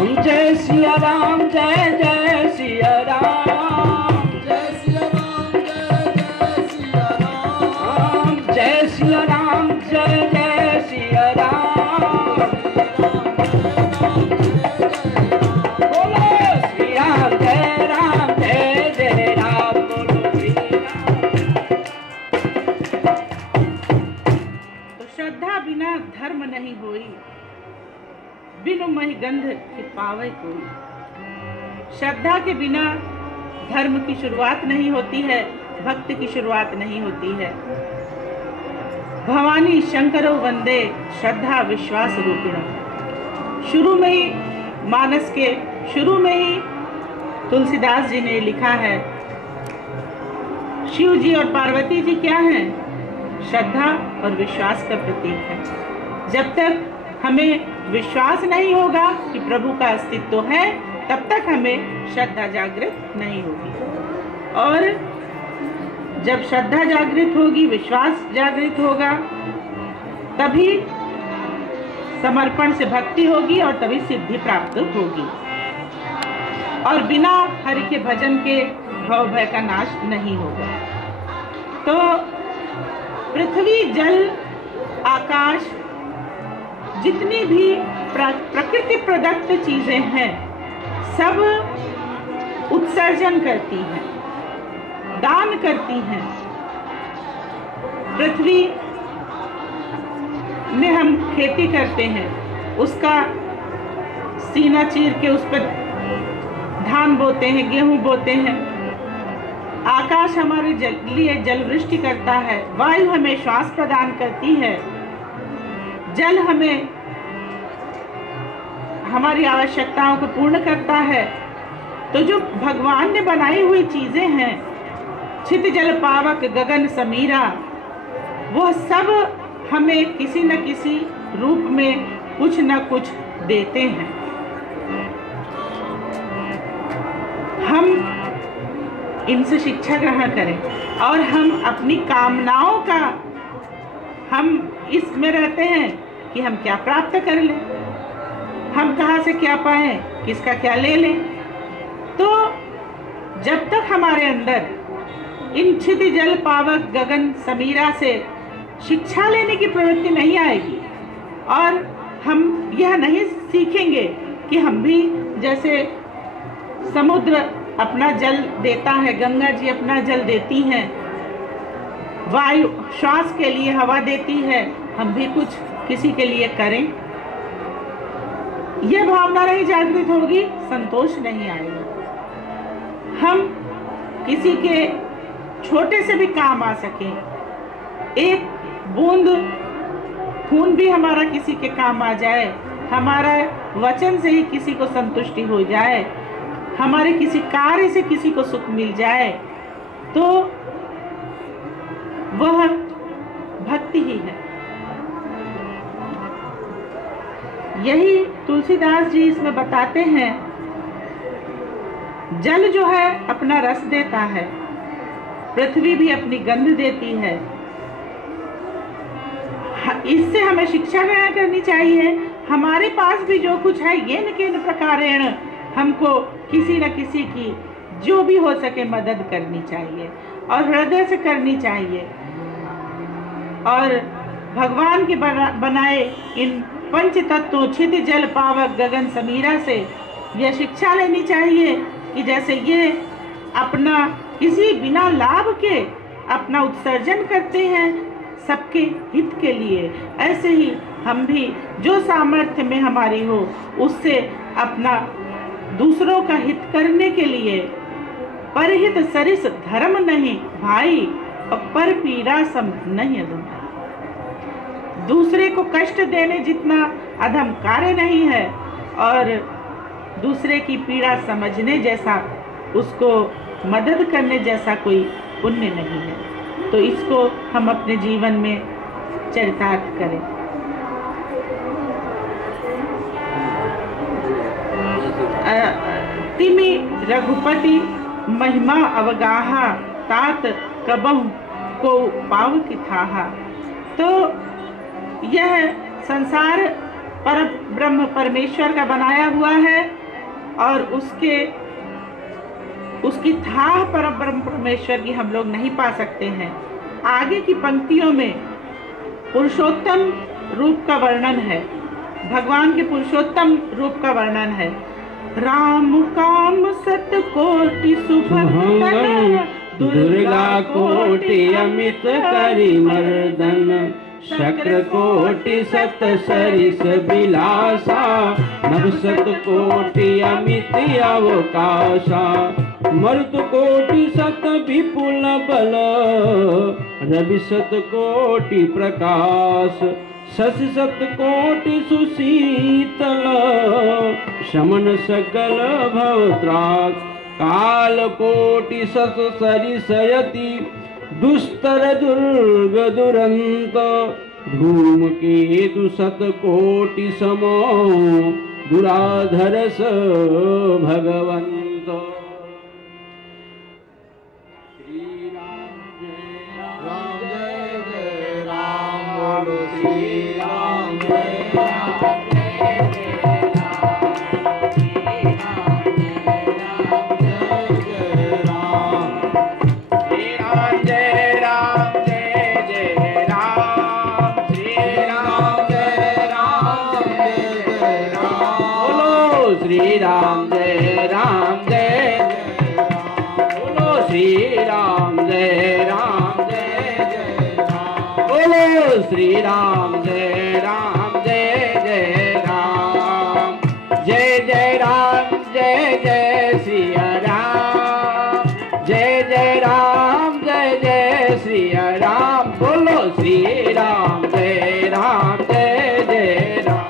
जय सिया राम, जय जय सिया राम, जय सिया राम, जय जय सिया राम, जय सिया राम, जय जय सिया राम, बोलो श्री राम, जय राम, जय जय राम, बोलो श्री राम। तो श्रद्धा बिना धर्म नहीं होई, बिनु महि गंध की पावे कोई। श्रद्धा के बिना धर्म की शुरुआत नहीं होती है, भक्ति की शुरुआत नहीं होती है। भवानी शंकरो वंदे श्रद्धा विश्वास रूपिणम। शुरू में ही मानस के शुरू में ही तुलसीदास जी ने लिखा है, शिव जी और पार्वती जी क्या हैं? श्रद्धा और विश्वास का प्रतीक है। जब तक हमें विश्वास नहीं होगा कि प्रभु का अस्तित्व है, तब तक हमें श्रद्धा जागृत नहीं होगी। और जब श्रद्धा जागृत होगी, विश्वास जागृत होगा, तभी समर्पण से भक्ति होगी और तभी सिद्धि प्राप्त होगी। और बिना हरि के भजन के भव भय का नाश नहीं होगा। तो पृथ्वी, जल, आकाश, जितनी भी प्रकृति प्रदत्त चीजें हैं, सब उत्सर्जन करती हैं, दान करती हैं। पृथ्वी में हम खेती करते हैं, उसका सीना चीर के उस पर धान बोते हैं, गेहूं बोते हैं। आकाश हमारे लिए जल वृष्टि करता है, वायु हमें श्वास प्रदान करती है, जल हमें हमारी आवश्यकताओं को पूर्ण करता है। तो जो भगवान ने बनाई हुई चीजें हैं, छित जल पावक गगन समीरा, वो सब हमें किसी न किसी रूप में कुछ न कुछ देते हैं। हम इनसे शिक्षा ग्रहण करें और हम अपनी कामनाओं का, हम इसमें रहते हैं कि हम क्या प्राप्त कर लें, हम कहाँ से क्या पाएं, किसका क्या ले लें। तो जब तक हमारे अंदर इन क्षिति जल पावक गगन समीरा से शिक्षा लेने की प्रवृत्ति नहीं आएगी और हम यह नहीं सीखेंगे कि हम भी जैसे समुद्र अपना जल देता है, गंगा जी अपना जल देती हैं, वायु श्वास के लिए हवा देती है, हम भी कुछ किसी के लिए करें, यह भावना नहीं जागृत होगी, संतोष नहीं आएगा। हम किसी के छोटे से भी काम आ सके, एक बूंद खून भी हमारा किसी के काम आ जाए, हमारा वचन से ही किसी को संतुष्टि हो जाए, हमारे किसी कार्य से किसी को सुख मिल जाए, तो वह भक्ति ही है। यही तुलसीदास जी इसमें बताते हैं। जल जो है अपना रस देता है, पृथ्वी भी अपनी गंध देती है। इससे हमें शिक्षा ग्रहण करनी चाहिए। हमारे पास भी जो कुछ है, ये न किन प्रकारेण हमको किसी न किसी की जो भी हो सके मदद करनी चाहिए और हृदय से करनी चाहिए। और भगवान के बनाए इन पंच तत्वों क्षिति जल पावक गगन समीरा से यह शिक्षा लेनी चाहिए कि जैसे ये अपना किसी बिना लाभ के अपना उत्सर्जन करते हैं सबके हित के लिए, ऐसे ही हम भी जो सामर्थ्य में हमारी हो उससे अपना दूसरों का हित करने के लिए, परहित सरिस धर्म नहीं भाई और पर पीड़ा सम नहीं अधम। दूसरे को कष्ट देने जितना अधम कार्य नहीं है और दूसरे की पीड़ा समझने जैसा, उसको मदद करने जैसा कोई पुण्य नहीं है। तो इसको हम अपने जीवन में चरितार्थ करें। तिमि रघुपति महिमा अवगाहा तात कबहु को पाव की थाहा। तो यह संसार पर ब्रह्म परमेश्वर का बनाया हुआ है और उसकी थाह पर ब्रह्म परमेश्वर की हम लोग नहीं पा सकते हैं। आगे की पंक्तियों में पुरुषोत्तम रूप का वर्णन है, भगवान के पुरुषोत्तम रूप का वर्णन है। राम काम सत कोटि सुभक्तन, दुर्गा कोटि अमित करि मर्दन, शक्र कोटि सत सरिस बिलासा, नभ सत कोटि अमित अवकाशा, मरुत कोटि सत विपुल बल, रवि सत कोटि प्रकाश, शशि सत कोटि सुशीतल, शमन सकल भवत्रास, काल कोटि सत सरिसयति, दुस्तर दुर्ग दुरंत, धूमकेतु सत कोटि समो, दुराधर स भगवंत। राम जय जय राम, बोलो श्री राम जय राम। श्री राम जय राम जय जय, बोलो श्री राम जय राम जय जय राम, बोलो श्री राम जय राम जय जय राम, जय जय राम जय जय सिया राम, जय जय राम जय जय सिया राम, बोलो श्री राम जय राम जय जय राम।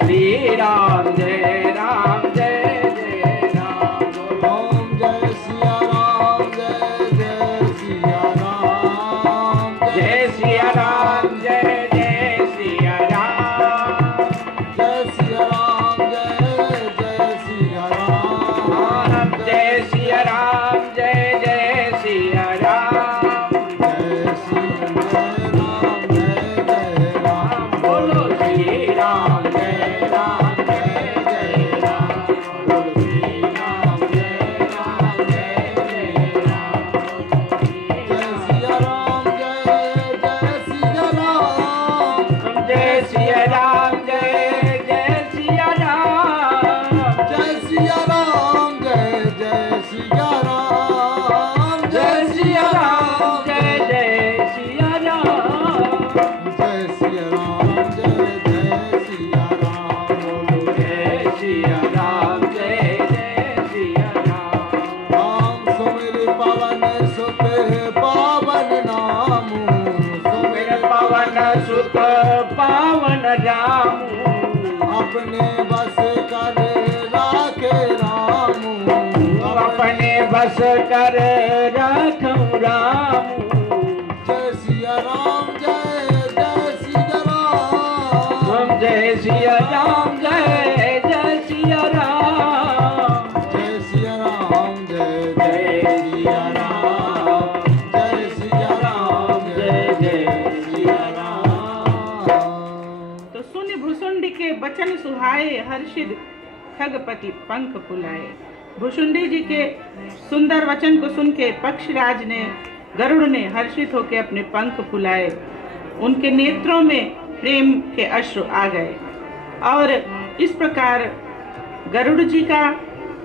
श्री राम जय राम जय जय राम, ओम जय सिया राम जय जय सिया राम, जय सिया राम जय जय सिया राम, जय सिया राम जय जय सिया राम, जय सिया राम जय जय सिया राम, जय सिया राम जय जय राम, बोलो श्री राम जय राम सुत पावन रामू, अपने बस कर राखे रामू, अपने बस कर राखूं रामू, जय सिया राम जय जय सिया राम, जय सिया राम जय जय सिया राम, जय सिया राम जय जय सिया राम, जय सिया राम जय जय सिया राम। तो सुन भुसुंडी के बचन सुहाए, हर्षित खगपति पंख फुलाए। भुसुंडी जी के सुंदर वचन को सुन के पक्षराज ने, गरुड़ ने हर्षित होकर अपने पंख फुलाए। उनके नेत्रों में प्रेम के अश्रु आ गए और इस प्रकार गरुड़ जी का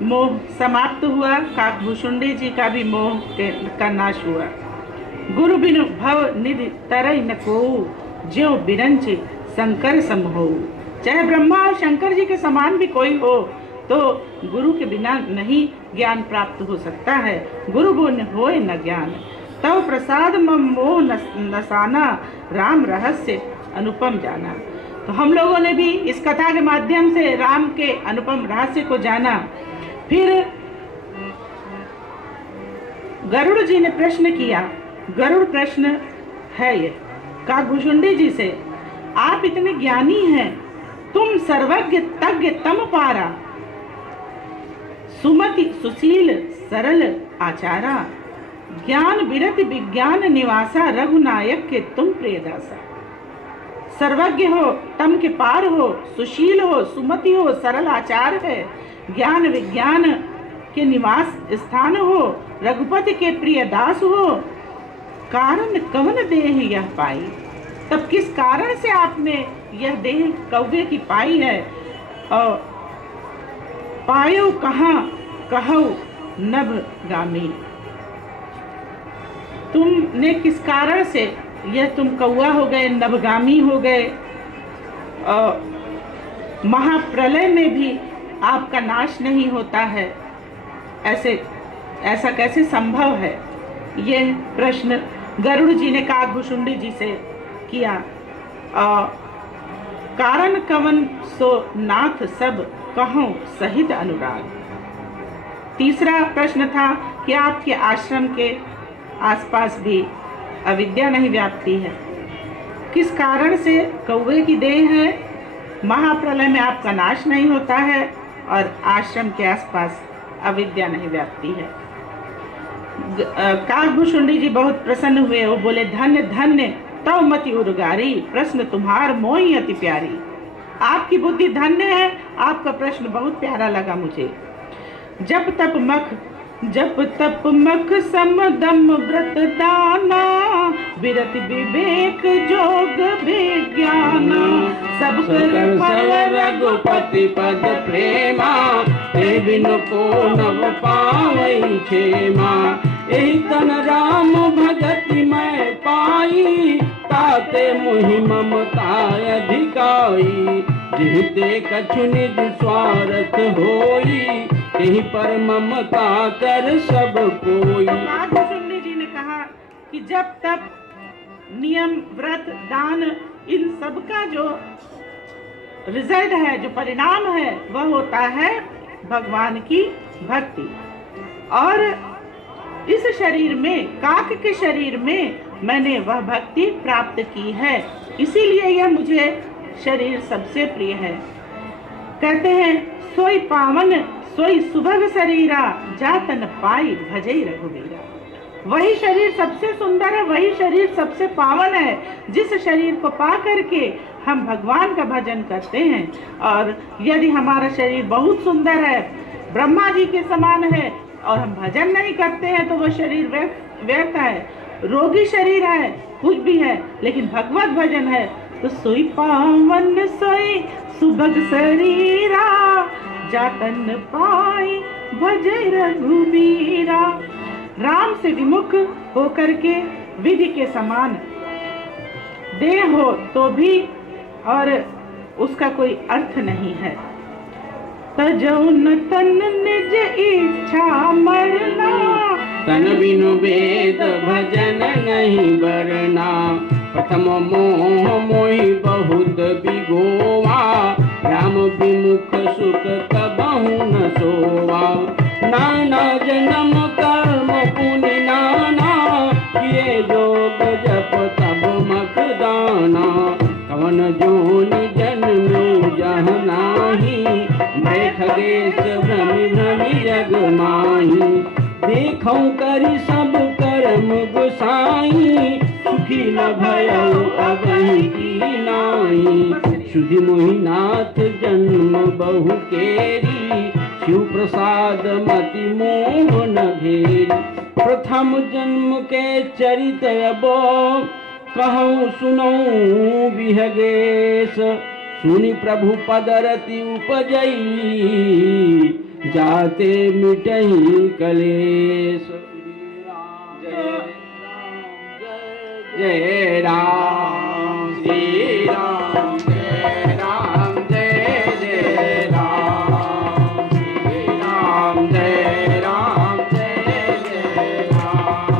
मोह समाप्त हुआ, काकभुसुंडी जी का भी मोह का नाश हुआ। गुरु बिनु भव निधि तरई न कोऊ, ज्यों बिरंच शंकर सम होऊ। चाहे ब्रह्मा और शंकर जी के समान भी कोई हो तो गुरु के बिना नहीं ज्ञान प्राप्त हो सकता है। गुरु गुण होए न ज्ञान, तव प्रसाद मम मोह नसाना, राम रहस्य अनुपम जाना। तो हम लोगों ने भी इस कथा के माध्यम से राम के अनुपम रहस्य को जाना। फिर गरुड़ जी ने प्रश्न किया, गरुड़ प्रश्न है ये काकभुसुंडी जी से, आप इतने ज्ञानी हैं, तुम सर्वज्ञ तज्ञ तम पारा, सुमति सुशील सरल आचारा, ज्ञान विरति विज्ञान निवासा, रघुनायक के तुम प्रियदासा। सर्वज्ञ हो, तम के पार हो, सुशील हो, सुमति हो, सरल आचार है, ज्ञान विज्ञान के निवास स्थान हो, रघुपति के प्रिय दास हो। कारण कवन देह यह पाई, तब किस कारण से आपने यह देह कौवे की पाई है। और पायो कहाँ कहो नभ गामी, तुमने किस कारण से यह तुम कौआ हो गए, नभगामी हो गए। महाप्रलय में भी आपका नाश नहीं होता है, ऐसा कैसे संभव है। यह प्रश्न गरुड़ जी ने काकभुशुंडी जी से किया। कारण कवन सो नाथ सब कहो सहित अनुराग। तीसरा प्रश्न था कि आपके आश्रम के आसपास भी अविद्या नहीं व्याप्ति है। किस कारण से कौवे की देह है, महाप्रलय में आपका नाश नहीं होता है और आश्रम के आसपास अविद्या नहीं व्याप्ति है। काकभुशुंडी जी बहुत प्रसन्न हुए। वो बोले, धन्य धन्य तव मति उर्गारी, प्रश्न तुम्हार मोही अति प्यारी। आपकी बुद्धि धन्य है, आपका प्रश्न बहुत प्यारा लगा मुझे। जब तप मख सम दम व्रत दाना, विरत विवेक जोग विज्ञाना, सब कर फल रघुपति पद प्रेमा, ते बिन को नव पावई क्षेमा। एहि तन राम भगति मैं पाई, ताते मोहि ममता अधिकाई। जिहते कछु निज स्वार्थ होई, यही पर ममता कर सब कोई। काकभुशुंडी जी ने कहा कि जब तक नियम व्रत दान इन सब का जो रिजल्ट है, जो परिणाम है, वह होता है भगवान की भक्ति। और इस शरीर में, काक के शरीर में मैंने वह भक्ति प्राप्त की है, इसीलिए यह मुझे शरीर सबसे प्रिय है। कहते हैं, सोई पावन सोई सुभग शरीरा, जातन पाई भजई रघुवीरा। वही शरीर सबसे सुंदर है, वही शरीर सबसे पावन है, जिस शरीर को पा करके हम भगवान का भजन करते हैं। और यदि हमारा शरीर बहुत सुंदर है, ब्रह्मा जी के समान है, और हम भजन नहीं करते हैं, तो वह शरीर व्यर्थ है, रोगी शरीर है, कुछ भी है, लेकिन भगवत भजन है तो सोई पावन सोई सुभग शरीरा, जातन पाई भजई रघुवीरा। राम से विमुख होकर के विधि के समान देह हो तो भी और उसका कोई अर्थ नहीं है। तजौन तन निज इच्छा मरना, तन बिनु वेद भजन नहीं बरना। प्रथम मोह मोहि बहुत बिगोवा, राम विमुख सुख कबहु न सोवा। नाना जन्म कर्म पुनि नाना, किए जोग जप तब मख दाना। कवन जोनि जन्म जह नाही, मैं खगेश भ्रमि भ्रमि जग माही। देखऊं करि सब कर्म गोसाई, सुखी न भयउ अबहि की नाई। सुधि मोहि नाथ जन्म बहु केरी, शिव प्रसाद मति मोह न घेरी। प्रथम जन्म के चरित अब कहूँ सुनऊं विहगेश। सुनि प्रभु पद रति उपजई, जाते मिटहि कलेश। जय राम श्री राम, जय राम जय जय राम, श्री राम जय राम जय जय राम,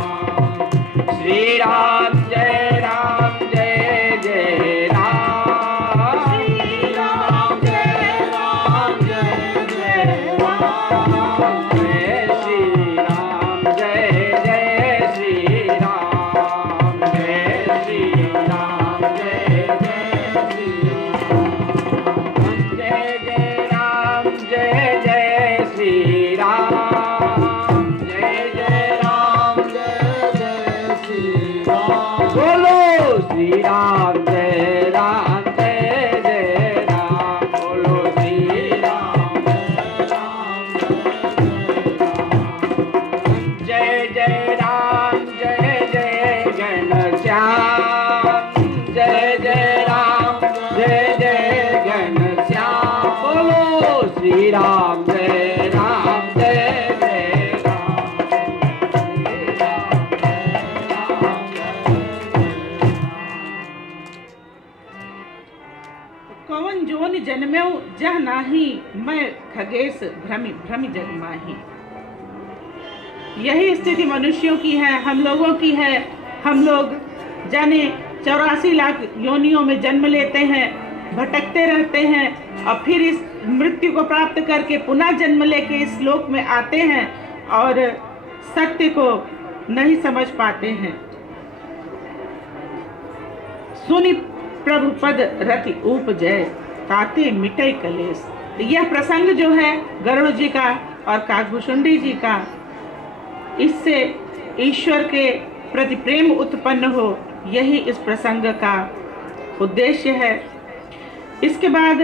श्री राम जय राम जय जय राम, श्री राम जय राम जय जय राम, जय श्री राम जय जय श्री राम, जय श्री राम जय जय श्री राम जय राम जय जय राम बोलो श्री राम जय जय राम जय जय घनश्याम जय जय राम जय जय घनश्याम बोलो श्री राम जय राम जय जय कौन जोन जन्म्यो जह नाही मैं खगेश भ्रमि भ्रमि जग माही। यही स्थिति मनुष्यों की है, हम लोगों की है। हम लोग जाने 84 लाख योनियों में जन्म लेते हैं, भटकते रहते हैं और फिर इस मृत्यु को प्राप्त करके पुनः जन्म लेके इस लोक में आते हैं और सत्य को नहीं समझ पाते हैं। सुनि प्रभु पद रति उपजय ताते मिटे कलेश। यह प्रसंग जो है गरुड़ जी का और काकभूषुंडी जी का, इससे ईश्वर के प्रति प्रेम उत्पन्न हो, यही इस प्रसंग का उद्देश्य है। इसके बाद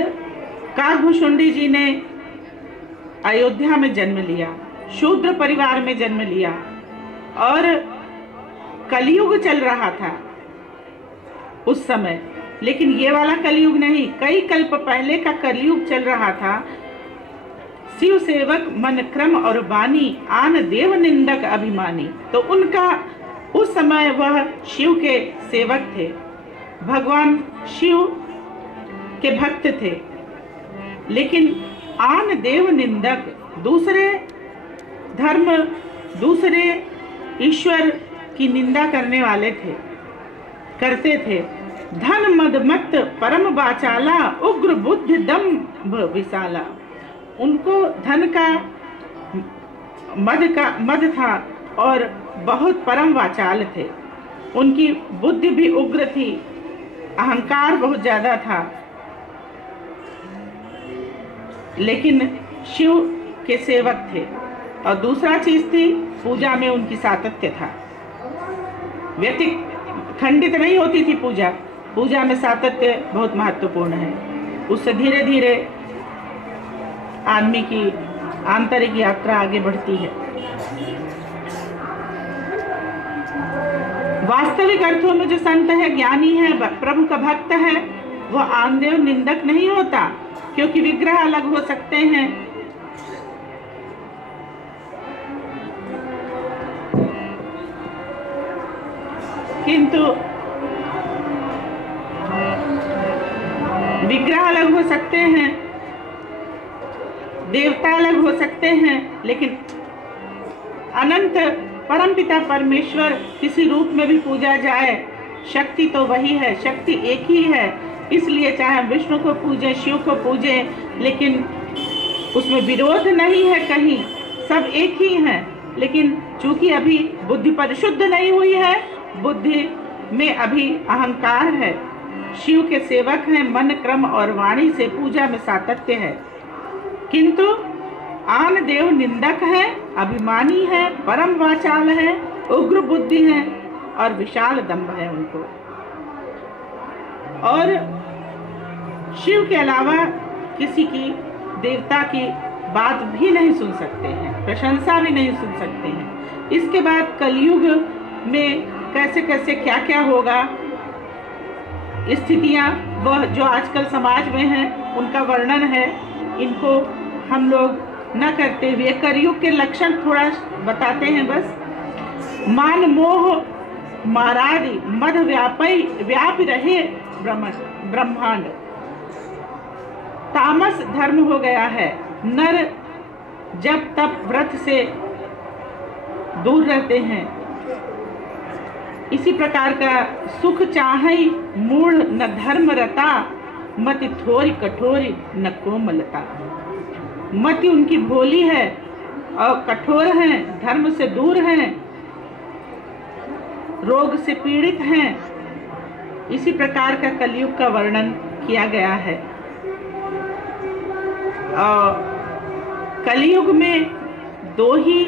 काकभूषुंडी जी ने अयोध्या में जन्म लिया, शूद्र परिवार में जन्म लिया और कलयुग चल रहा था उस समय, लेकिन ये वाला कलयुग नहीं, कई कल्प पहले का कलयुग चल रहा था। शिव सेवक मन क्रम और वाणी आन देव निंदक अभिमानी। तो उनका उस समय वह शिव के सेवक थे, भगवान शिव के भक्त थे, लेकिन आन देव निंदक, दूसरे धर्म दूसरे ईश्वर की निंदा करने वाले थे, करते थे। धन मद मत परम वाचाला उग्र बुद्धि दम्भ विशाला। उनको धन का मद था और बहुत परम वाचाल थे। उनकी बुद्धि भी उग्र थी, अहंकार बहुत ज्यादा था, लेकिन शिव के सेवक थे। और दूसरा चीज थी, पूजा में उनकी सातत्य था, खंडित नहीं होती थी पूजा। पूजा में सातत्य बहुत महत्वपूर्ण है, उससे धीरे धीरे आदमी की आंतरिक यात्रा आगे बढ़ती है। वास्तविक अर्थों में जो संत है, ज्ञानी है, प्रभु का भक्त है, वह आनदेव निंदक नहीं होता, क्योंकि विग्रह अलग हो सकते हैं, किंतु विग्रह अलग हो सकते हैं, देवता अलग हो सकते हैं, लेकिन अनंत परमपिता परमेश्वर किसी रूप में भी पूजा जाए, शक्ति तो वही है, शक्ति एक ही है। इसलिए चाहे विष्णु को पूजे, शिव को पूजे, लेकिन उसमें विरोध नहीं है कहीं, सब एक ही है। लेकिन चूंकि अभी बुद्धि परिशुद्ध नहीं हुई है, बुद्धि में अभी अहंकार है। शिव के सेवक हैं, मन क्रम और वाणी से पूजा में सातत्य है, किंतु आन देव निंदक है, अभिमानी है, परम वाचाल है, उग्र बुद्धि है और विशाल दंभ है उनको। और शिव के अलावा किसी की, देवता की बात भी नहीं सुन सकते हैं, प्रशंसा भी नहीं सुन सकते हैं। इसके बाद कलयुग में कैसे कैसे क्या क्या होगा, स्थितियाँ वह जो आजकल समाज में हैं उनका वर्णन है, इनको हम लोग न करते हुए कलयुग के लक्षण थोड़ा बताते हैं बस। मान मोह मारादि मद व्याप रहे ब्रह्मांड। तामस धर्म हो गया है, नर जब तब व्रत से दूर रहते हैं। इसी प्रकार का सुख चाहई मूढ़ न धर्म रता, मति थोरी कठोरी न कोमलता। मति उनकी भोली है और कठोर हैं, धर्म से दूर हैं, रोग से पीड़ित हैं। इसी प्रकार का कलयुग का वर्णन किया गया है। और कलयुग में दो ही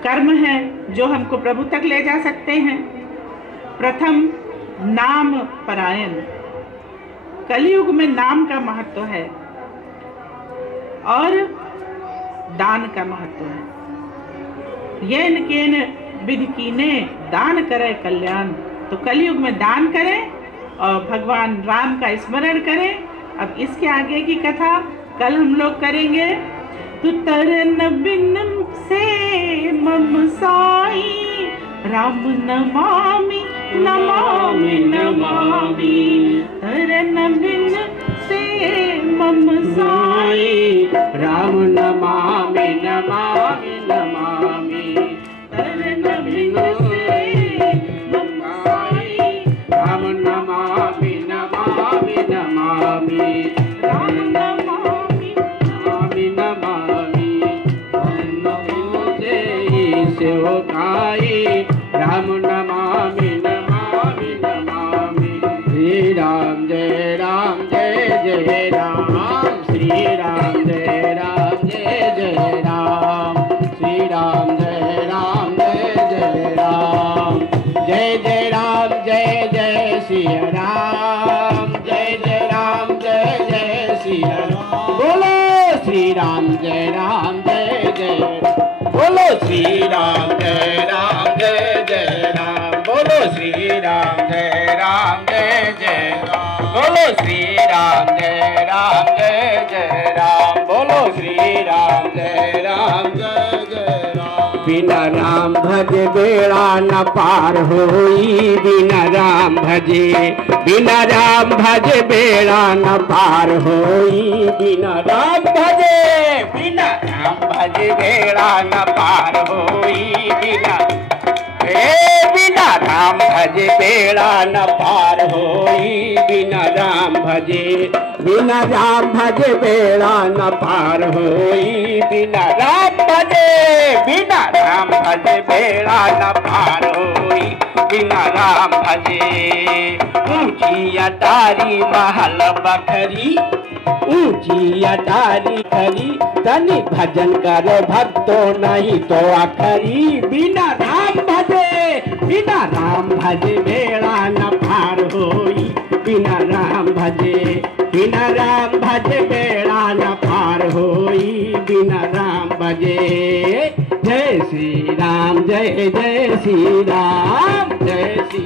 कर्म हैं जो हमको प्रभु तक ले जा सकते हैं। प्रथम नाम परायण। कलयुग में नाम का महत्व है और दान का महत्व है। येन केन विधि कीने दान करे कल्याण। तो कलयुग में दान करें और भगवान राम का स्मरण करें। अब इसके आगे की कथा कल हम लोग करेंगे। तु तरन बिन से मम साई राम नमामि नमामि नमामि। तरन बिन से मम साई राम नमामि नमामि नमामि। तरन बिन से मम साई राम नमामि नमामि नमामि। राम नमामि नमामि नमामि। नमो जय सेवकाई राम नमामि नमामि नमामि। श्री राम जय राम जय जय राम। श्री राम जय राम जय जय राम। श्री राम जय राम जय जय राम। जय जय राम जय जय सिया राम। जय जय राम जय जय सिया राम। बोलो श्री राम जय राम जय जय। बोलो श्री राम जय राम जय जय राम। बोलो श्री राम जय राम जय जय राम। बोलो श्री राम जय राम जय जय राम। बोलो श्री राम जय राम जय जय राम। बिना राम भजे बेड़ा न पार होई। बिना राम भजे बिना राम भजे बेड़ा न पार होई। बिना राम भजे बिना राम भजे बेड़ा न पार होई। बिना राम भजे बेड़ा न पार होई। बिना राम भजे बिना राम भजे बेड़ा न पार होई। बिना राम भजे बिना राम भजे बेड़ा न पार होई। बिना राम भजे ऊंची अटारी महल बखरी। ऊंची अटारी खरी तनि भजन कर भक्तो नहीं तो आखरी। बिना राम भजे बिना राम भजे बेड़ा न पार होई। बिना राम भजे बिना राम भजे बेड़ा न पार होई। बिना राम भजे। जय श्री राम जय जय श्री राम। जय श्री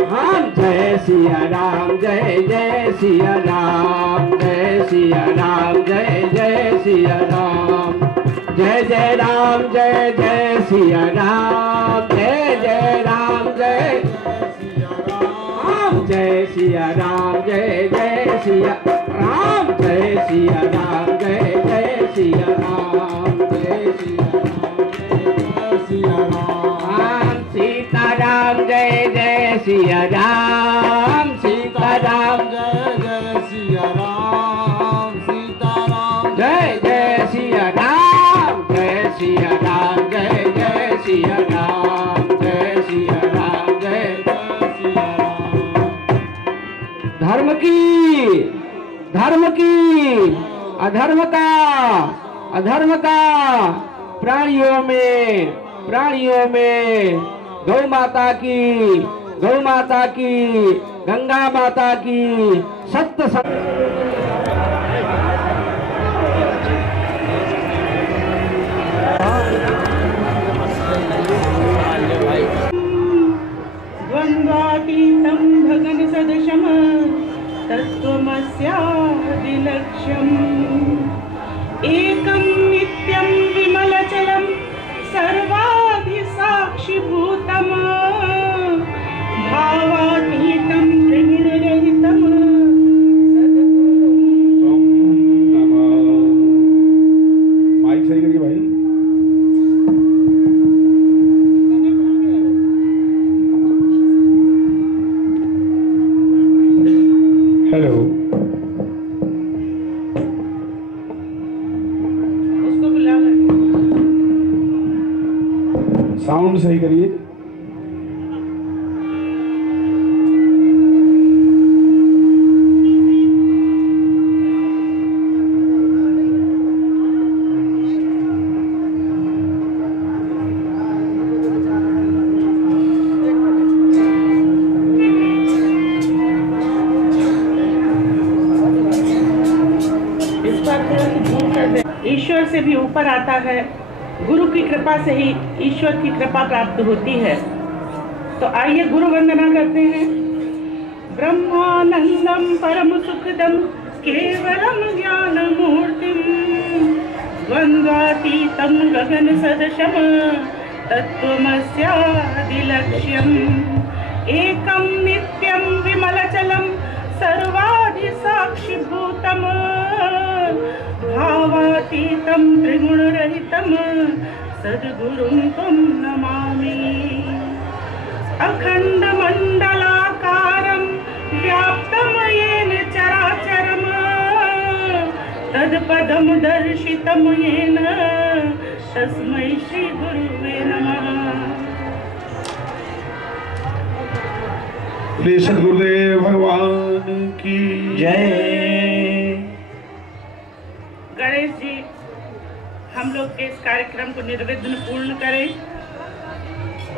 राम जय सिया राम जय जय सिया राम। जय सिया राम जय जय सिया राम। जय जय राम जय जय सिया राम। जय जय राम जय राम। जय सिया राम जय जय सिया राम। जय सिया राम जय जय सिया राम। जय सिया राम जय जय सिया राम। सीताराम जय जय सिया राम। सीताराम जय जय सिया राम। सीताराम जय जय सिया राम। जय सिया राम जय जय सिया राम। जय सिया राम जय जय सिया राम। धर्म की अधर्म का प्राणियों में गौ माता की गंगा माता की सत्य द्वन्द्वातीतं भगन सदृशं तत्त्वमस्यादि लक्ष्यम्। एकं नित्यं विमलचलं सर्वाधिसाक्षिभूतं भावातीतं त्रिगुणरहितं माइक सही करिए भाई। हेलो उसको बुला साउंड सही करिए। ईश्वर से भी ऊपर आता है। गुरु की कृपा से ही ईश्वर की कृपा प्राप्त होती है। तो आइए गुरु वंदना करते हैं। ब्रह्मानंदम परम सुखदम केवलम ज्ञान मूर्तिम द्वंद्वातीतं गगन सदृशम तत्त्वमस्यादिलक्ष्यम् एकं नित्यं विमलचलं सर्वाधिसाक्षिभूतं भावातीतं त्रिगुणरहितं सद्गुरुं त्वं नमामि। अखण्डमण्डलाकारं व्याप्तं येन चराचरम् तत्पदं दर्शितं येन तस्मै श्री गुरुवे नमः। श्री सद्गुरुदेव भगवान की जय। गणेश जी, हम लोग के इस कार्यक्रम को निर्विघ्न पूर्ण करें।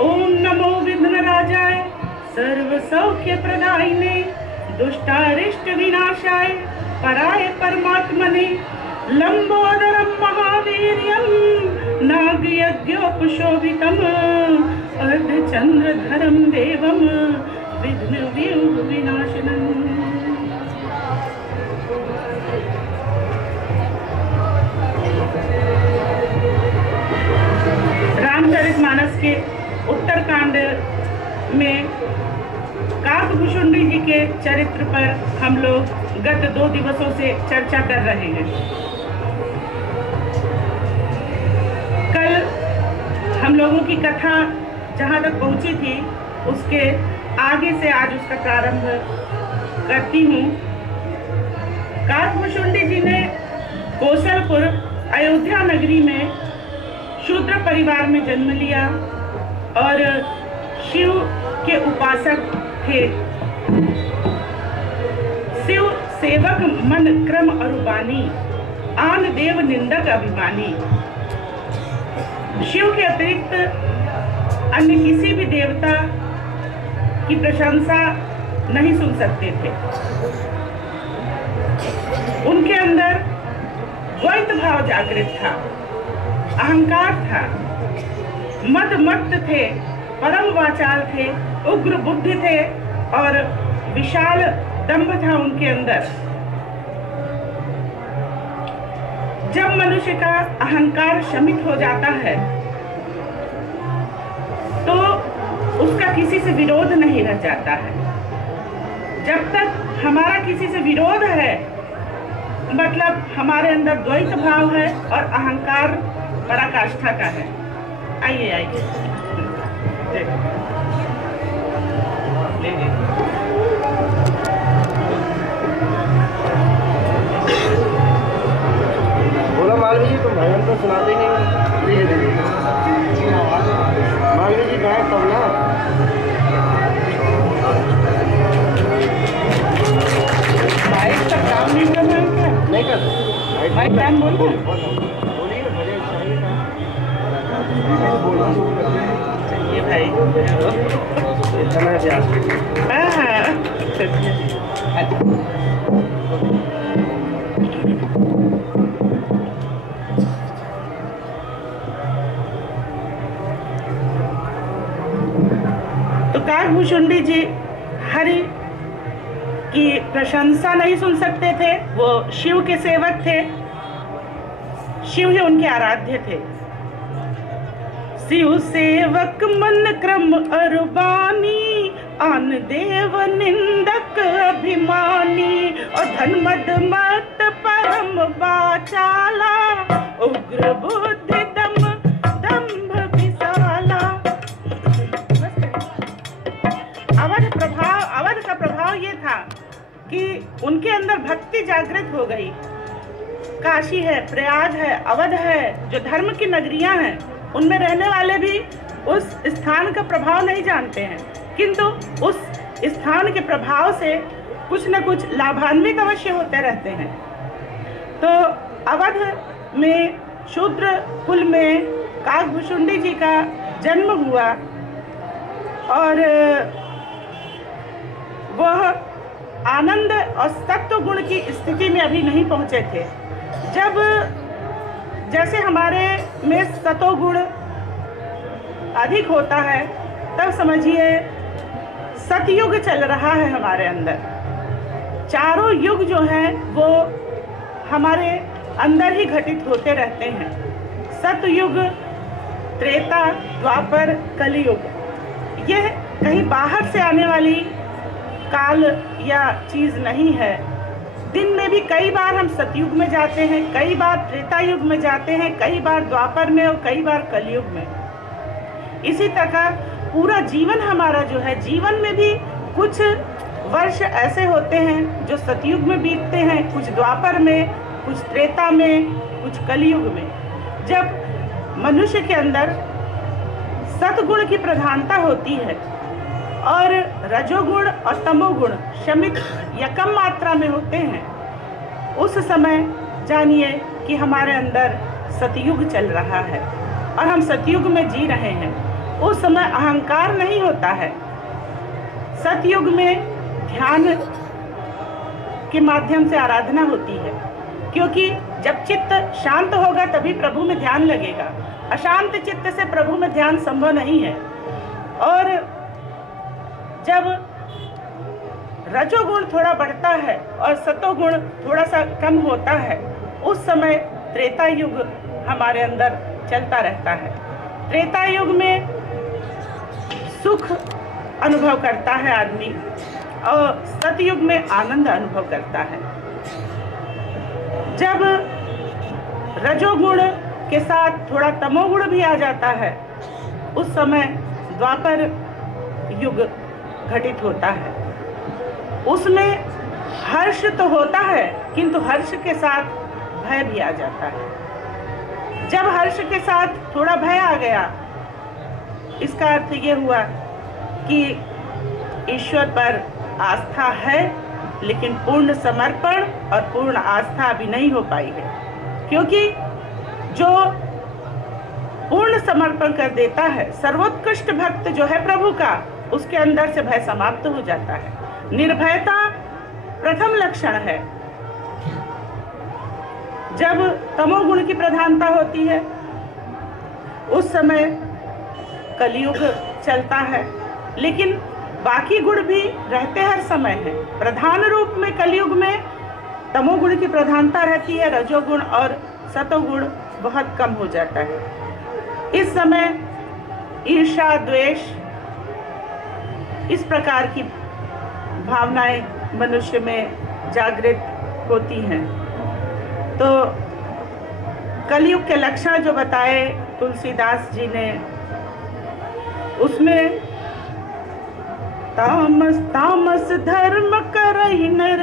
ओम नमो विघ्नराजाय सर्व सौख्य प्रदायिने दुष्टारिष्ट विनाशाय पराय परमात्मने लंबोदरम महावीर्यम नागयज्ञोपशोभितम अर्धचंद्रधरम देवम विघ्न विनाशनम। रामचरितमानस के उत्तरकांड में काकभुषुंडी जी के चरित्र पर हम लोग गत 2 दिवसों से चर्चा कर रहे हैं। कल हम लोगों की कथा जहाँ तक पहुँची थी उसके आगे से आज उसका प्रारंभ करती हूँ। काकभुषुंडी जी ने कौशलपुर अयोध्या नगरी में शूद्र परिवार में जन्म लिया और शिव के उपासक थे। शिव सेवक मन क्रम अरुबानी आन देव निंदक अभिमानी। शिव के अतिरिक्त अन्य किसी भी देवता की प्रशंसा नहीं सुन सकते थे। उनके अंदर द्वैत भाव जागृत था, अहंकार था, मदमत्त थे, परम वाचाल थे, उग्र बुद्धि थे और विशाल दंभ था उनके अंदर। जब मनुष्य का अहंकार शमित हो जाता है तो उसका किसी से विरोध नहीं रह जाता है। जब तक हमारा किसी से विरोध है मतलब हमारे अंदर द्वैत भाव है और अहंकार पराकाष्ठा का है। आइए आइए बोला मालवी जी, तुम भजन तो सुनाते नहीं। मालवी जी गाए तब ना। भाई सब काम नहीं कर रहे हैं क्या? नहीं कर भाई टाइम बोल रहे हैं? बोलिए भजन ये भाई इतना प्यास। हाँ। तो काकभुषुंडी जी हरि की प्रशंसा नहीं सुन सकते थे। वो शिव के सेवक थे, शिव ही उनके आराध्य थे। शिव सेवक मन क्रम अरबानी आन देव निंदक अभिमानी और धन मद मत परम वाचाला उग्र बुद्धि दंभ विशाला। अवध का प्रभाव ये था कि उनके अंदर भक्ति जागृत हो गई। काशी है, प्रयाग है, अवध है, जो धर्म की नगरियां हैं उनमें रहने वाले भी उस स्थान का प्रभाव नहीं जानते हैं, किंतु उस स्थान के प्रभाव से कुछ न कुछ लाभान्वित अवश्य होते रहते हैं। तो अवध में शूद्र कुल में काकभुषुंडी जी का जन्म हुआ और वह आनंद और सत्व गुण की स्थिति में अभी नहीं पहुंचे थे। जब जैसे हमारे में सतोगुण अधिक होता है, तब समझिए सतयुग चल रहा है हमारे अंदर। चारों युग जो हैं वो हमारे अंदर ही घटित होते रहते हैं। सतयुग, त्रेता, द्वापर, कलियुग, यह कहीं बाहर से आने वाली काल या चीज़ नहीं है। दिन में भी कई बार हम सतयुग में जाते हैं, कई बार त्रेता युग में जाते हैं, कई बार द्वापर में और कई बार कलयुग में। इसी तरह पूरा जीवन हमारा जो है, जीवन में भी कुछ वर्ष ऐसे होते हैं जो सतयुग में बीतते हैं, कुछ द्वापर में, कुछ त्रेता में, कुछ कलयुग में। जब मनुष्य के अंदर सतगुण की प्रधानता होती है और रजोगुण और तमोगुण शमित या कम मात्रा में होते हैं, उस समय जानिए कि हमारे अंदर सतयुग चल रहा है और हम सतयुग में जी रहे हैं। उस समय अहंकार नहीं होता है। सतयुग में ध्यान के माध्यम से आराधना होती है, क्योंकि जब चित्त शांत होगा तभी प्रभु में ध्यान लगेगा। अशांत चित्त से प्रभु में ध्यान संभव नहीं है। और जब रजोगुण थोड़ा बढ़ता है और सतोगुण थोड़ा सा कम होता है, उस समय त्रेता युग हमारे अंदर चलता रहता है। त्रेता युग में सुख अनुभव करता है आदमी और सतयुग में आनंद अनुभव करता है। जब रजोगुण के साथ थोड़ा तमोगुण भी आ जाता है, उस समय द्वापर युग घटित होता है। उसमें हर्ष तो होता है, किंतु हर्ष के साथ भय भी आ जाता है। जब हर्ष के साथ थोड़ा भय आ गया, इसका अर्थ ये हुआ कि ईश्वर पर आस्था है, लेकिन पूर्ण समर्पण और पूर्ण आस्था अभी नहीं हो पाई है। क्योंकि जो पूर्ण समर्पण कर देता है, सर्वोत्कृष्ट भक्त जो है प्रभु का, उसके अंदर से भय समाप्त हो जाता है। निर्भयता प्रथम लक्षण है। जब तमोगुण की प्रधानता होती है, उस समय कलयुग चलता है, लेकिन बाकी गुण भी रहते हर समय हैं। प्रधान रूप में कलयुग में तमोगुण की प्रधानता रहती है, रजोगुण और सतोगुण बहुत कम हो जाता है। इस समय ईर्ष्या, द्वेष, इस प्रकार की भावनाएं मनुष्य में जागृत होती हैं। तो कलयुग के लक्षण जो बताए तुलसीदास जी ने, उसमें तामस तामस धर्म करहि नर,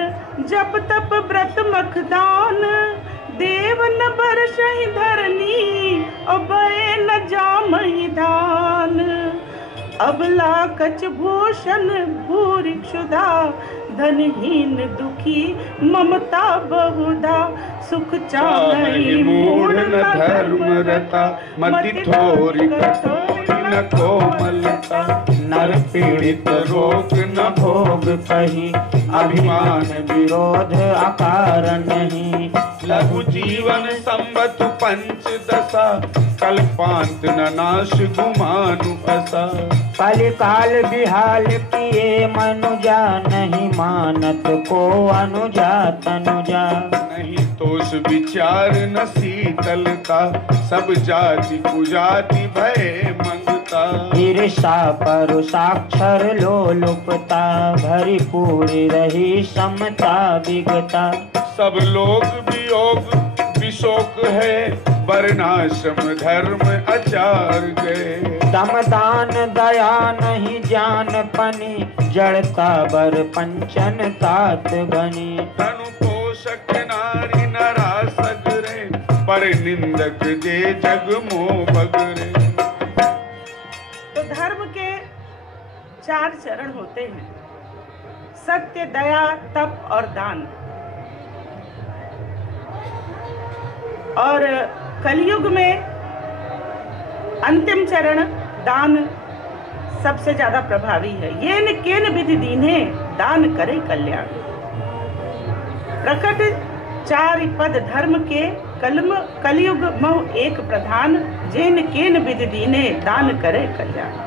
जप तप व्रत मख दान, देव न बरसहि धरनी, अभय न जामहि दान। अबला कछ भूषण भूरि क्षुधा, धनहीन दुखी ममता बहुधा, सुख चाहहि मूढ़ न धर्म रता, मति थोरि कठोर न कोमलता। नर पीड़ित रोग न भोग कहीं, अभिमान विरोध आकार नहीं। लघु जीवन संबत पंच दशा, कल्पांत न नाश गुमानु असा। कल काल बिहाल किए मनुजा, नहीं मानत को अनुजा तनुजा। नहीं तोष विचार न शीतलता, सब जाति कुजाति भय मंगता। ईर्षा परुषाक्षर लोलुपता, भरी पूरी रही समता विगता। सब लोग वियोग विशोक है, वर्णाश्रम धर्म आचार गए। दमदान दया नहीं जान पनी, जड़ता बर पंचन तात बनी। तनु पोषक नारी नरा सगरे, पर निंदक जे जग मोह बगरे। तो धर्म के 4 चरण होते हैं: सत्य, दया, तप और दान। और कलयुग में अंतिम चरण दान सबसे ज्यादा प्रभावी है। ये न केन विधि दीन्हे, दान करे कल्याण। प्रकट 4 पद धर्म के कलयुग मह एक प्रधान, जेन केन विधि दीने दान करे कल्याण।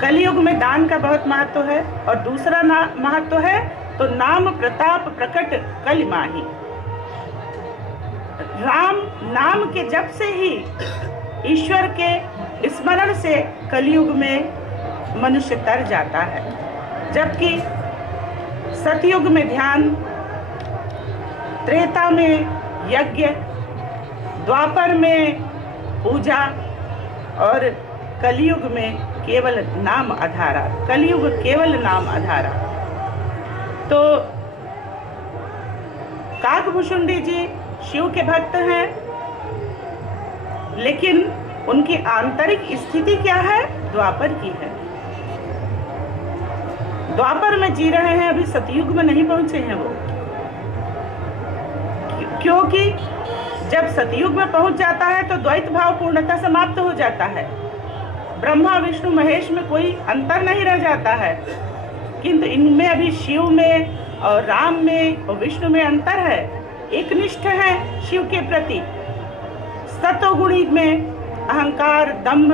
कलयुग में दान का बहुत महत्व है। और दूसरा महत्व है तो नाम प्रताप प्रकट कल माही। राम नाम के जप से ही, ईश्वर के स्मरण से कलयुग में मनुष्य तर जाता है। जबकि सतयुग में ध्यान, त्रेता में यज्ञ, द्वापर में पूजा और कलयुग में केवल नाम आधारा। कलयुग केवल नाम आधारा। तो काकभूषुंडी जी शिव के भक्त हैं, लेकिन उनकी आंतरिक स्थिति क्या है? द्वापर की है। द्वापर में जी रहे हैं, अभी सतयुग में नहीं पहुंचे हैं वो। क्योंकि जब सतयुग में पहुंच जाता है तो द्वैत भाव पूर्णतः समाप्त हो जाता है। ब्रह्मा विष्णु महेश में कोई अंतर नहीं रह जाता है, किंतु इनमें अभी शिव में और राम में और विष्णु में अंतर है। एक निष्ठ है शिव के प्रति, सतोगुणी में अहंकार, दंभ,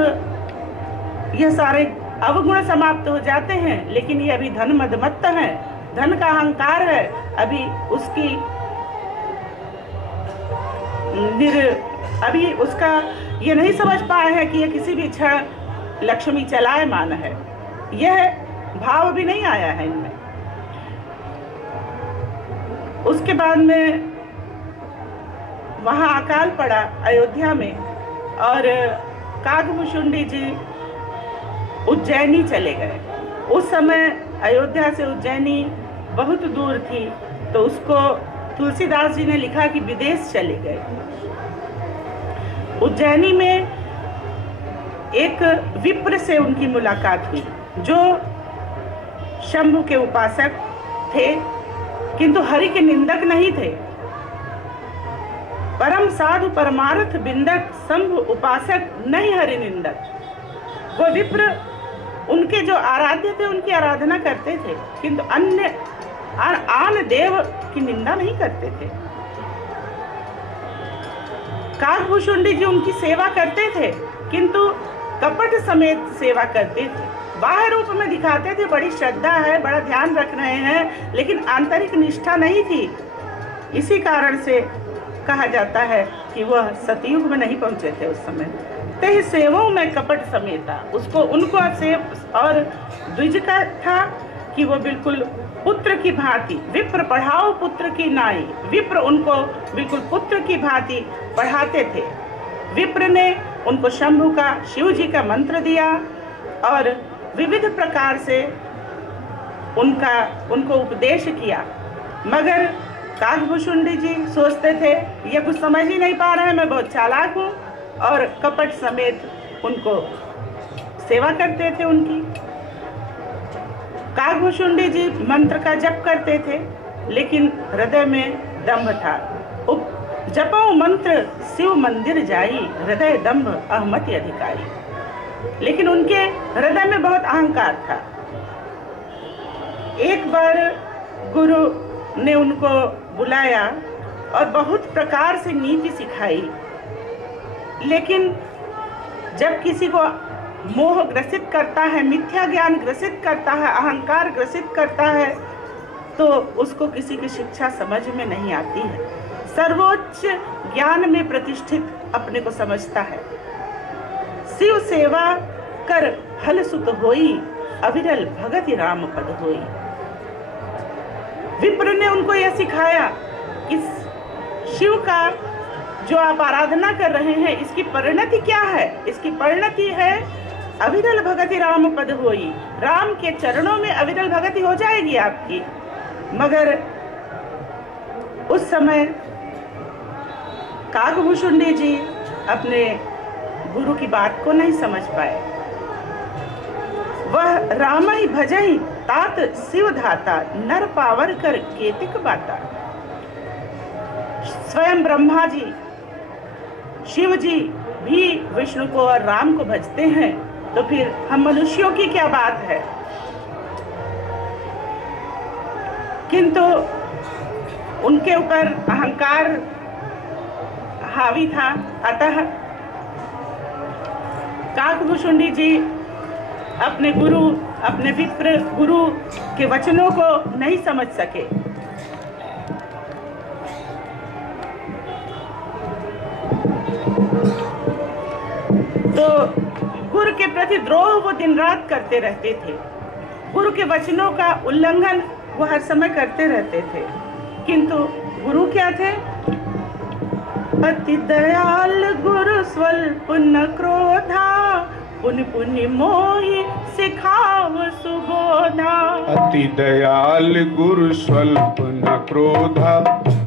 यह सारे अवगुण समाप्त हो जाते हैं। लेकिन ये अभी धन मदमत्त है, धन का अहंकार है, अभी उसकी अभी उसका ये नहीं समझ पाए है कि ये किसी भी क्षण लक्ष्मी चलायमान है। यह भाव भी नहीं आया है इनमें। उसके बाद में वहाँ अकाल पड़ा अयोध्या में, और काकभूषुंडी जी उज्जैनी चले गए। उस समय अयोध्या से उज्जैनी बहुत दूर थी, तो उसको तुलसीदास जी ने लिखा कि विदेश चले गए। उज्जैनी में एक विप्र से उनकी मुलाकात हुई, जो शंभु के उपासक थे, किंतु हरि के निंदक नहीं थे। परम साधु परमार्थ बिंदक, शंभु उपासक नहीं हरि निंदक। वो विप्र उनके जो आराध्य थे उनकी आराधना करते थे, किंतु अन्य आन देव की निंदा नहीं करते थे। काकभूषुंडी जी उनकी सेवा करते थे, किंतु कपट समेत सेवा करते थे। बाह्य रूप में दिखाते थे बड़ी श्रद्धा है, बड़ा ध्यान रख रहे हैं, लेकिन आंतरिक निष्ठा नहीं थी। इसी कारण से कहा जाता है कि वह सतयुग में नहीं पहुंचे थे उस समय। ते सेवों में कपट समेता, उसको उनको सेव और द्विज का था कि वो बिल्कुल पुत्र की भांति, विप्र पढ़ाओ पुत्र की नाई, विप्र उनको बिल्कुल पुत्र की भांति पढ़ाते थे। विप्र ने उनको शंभु का, शिव जी का मंत्र दिया और विविध प्रकार से उनको उपदेश किया। मगर काकभूषुंडी जी सोचते थे ये कुछ समझ ही नहीं पा रहे हैं, मैं बहुत चालाक हूँ, और कपट समेत उनको सेवा करते थे उनकी। काकभूषुंडी जी मंत्र का जप करते थे, लेकिन हृदय में दंभ था। जपो मंत्र शिव मंदिर जाई, हृदय दंभ अहमति अधिकारी। लेकिन उनके हृदय में बहुत अहंकार था। एक बार गुरु ने उनको बुलाया और बहुत प्रकार से नीति सिखाई, लेकिन जब किसी को मोह ग्रसित करता है, मिथ्या ज्ञान ग्रसित करता है, अहंकार ग्रसित करता है, तो उसको किसी की शिक्षा समझ में नहीं आती है। सर्वोच्च ज्ञान में प्रतिष्ठित अपने को समझता है। शिव सेवा कर हल सुत होई, अविरल भगति राम पद होई। विप्र ने उनको यह सिखाया कि शिव का जो आप आराधना कर रहे हैं, इसकी परिणति क्या है? इसकी परिणति है अविरल भगति राम पद होई, राम के चरणों में अविरल भगति हो जाएगी आपकी। मगर उस समय काकभूषुंडी जी अपने गुरु की बात को नहीं समझ पाए। वह राम ही भजई तात शिव धाता, नर पावर कर केतिक बाता। स्वयं ब्रह्मा जी, शिव जी भी विष्णु को और राम को भजते हैं, तो फिर हम मनुष्यों की क्या बात है। किंतु उनके ऊपर अहंकार हावी था। अतः काकभूषुंडी जी अपने गुरु, अपने विप्र गुरु के वचनों को नहीं समझ सके। तो गुरु के प्रति द्रोह वो दिन रात करते रहते थे। गुरु के वचनों का उल्लंघन वो हर समय करते रहते थे। किंतु गुरु क्या थे? अति दयाल गुरु स्वल्प न क्रोधा, पुनि पुनि मोहि सिखाव सुबोधा। अति दयाल गुरु स्वल्प न क्रोधा,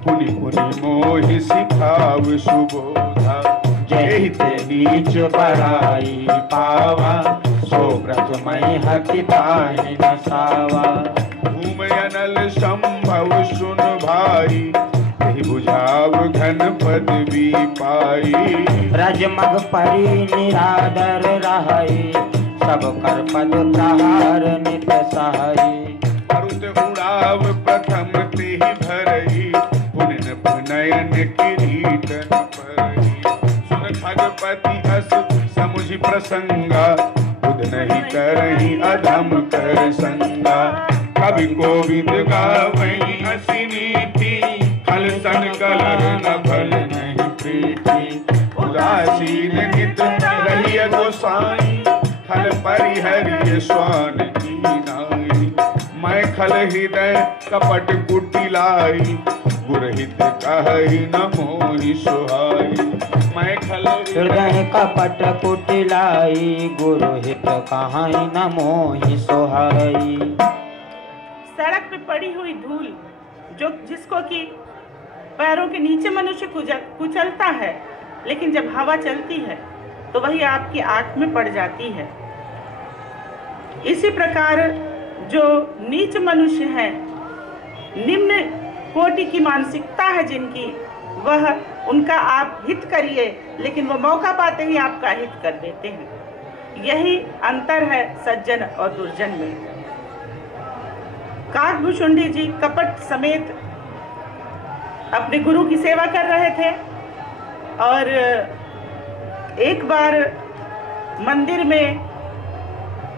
पुनि पुनि मोहि सिखाव सुबोधा। जय ते नीच बड़ाई पावा, सो ब्रजमय हति ताहि न सावा। भूम अनल संभव सुन भाई, यही बुझाव घन पदवी पाई। ब्रजमग परि निरादर रहई, सब कर पद प्रहार नित सहई। अरुत उड़ाव प्रथम तेहि भरई, पुनिन पुनयन किरीट न परई। सुन खगपति अस समुझि प्रसंगा, बुध नहीं करही अधम कर संगा। कवि कोविद गावई हसी नीति, खल सन कलर न भल नहीं प्रीति। उदासीन नित रहिय गोसाई, खल परिहरिय स्वान की नाई। मैं खल हृदय कपट कुटिलाई, गुरहित कहई न मोहि सुहाई। मैं खल हृदय कपट कुटिलाई, गुरु हित कहाई न मोहि सोहाई। सड़क पे पड़ी हुई धूल जो जिसको कि पैरों के नीचे मनुष्य कुचलता है, लेकिन जब हवा चलती है तो वही आपकी आंख में पड़ जाती है। इसी प्रकार जो नीच मनुष्य है, निम्न कोटि की मानसिकता है जिनकी, वह उनका आप हित करिए, लेकिन वो मौका पाते ही आपका हित कर देते हैं। यही अंतर है सज्जन और दुर्जन में। काकभूषुंडी जी कपट समेत अपने गुरु की सेवा कर रहे थे और एक बार मंदिर में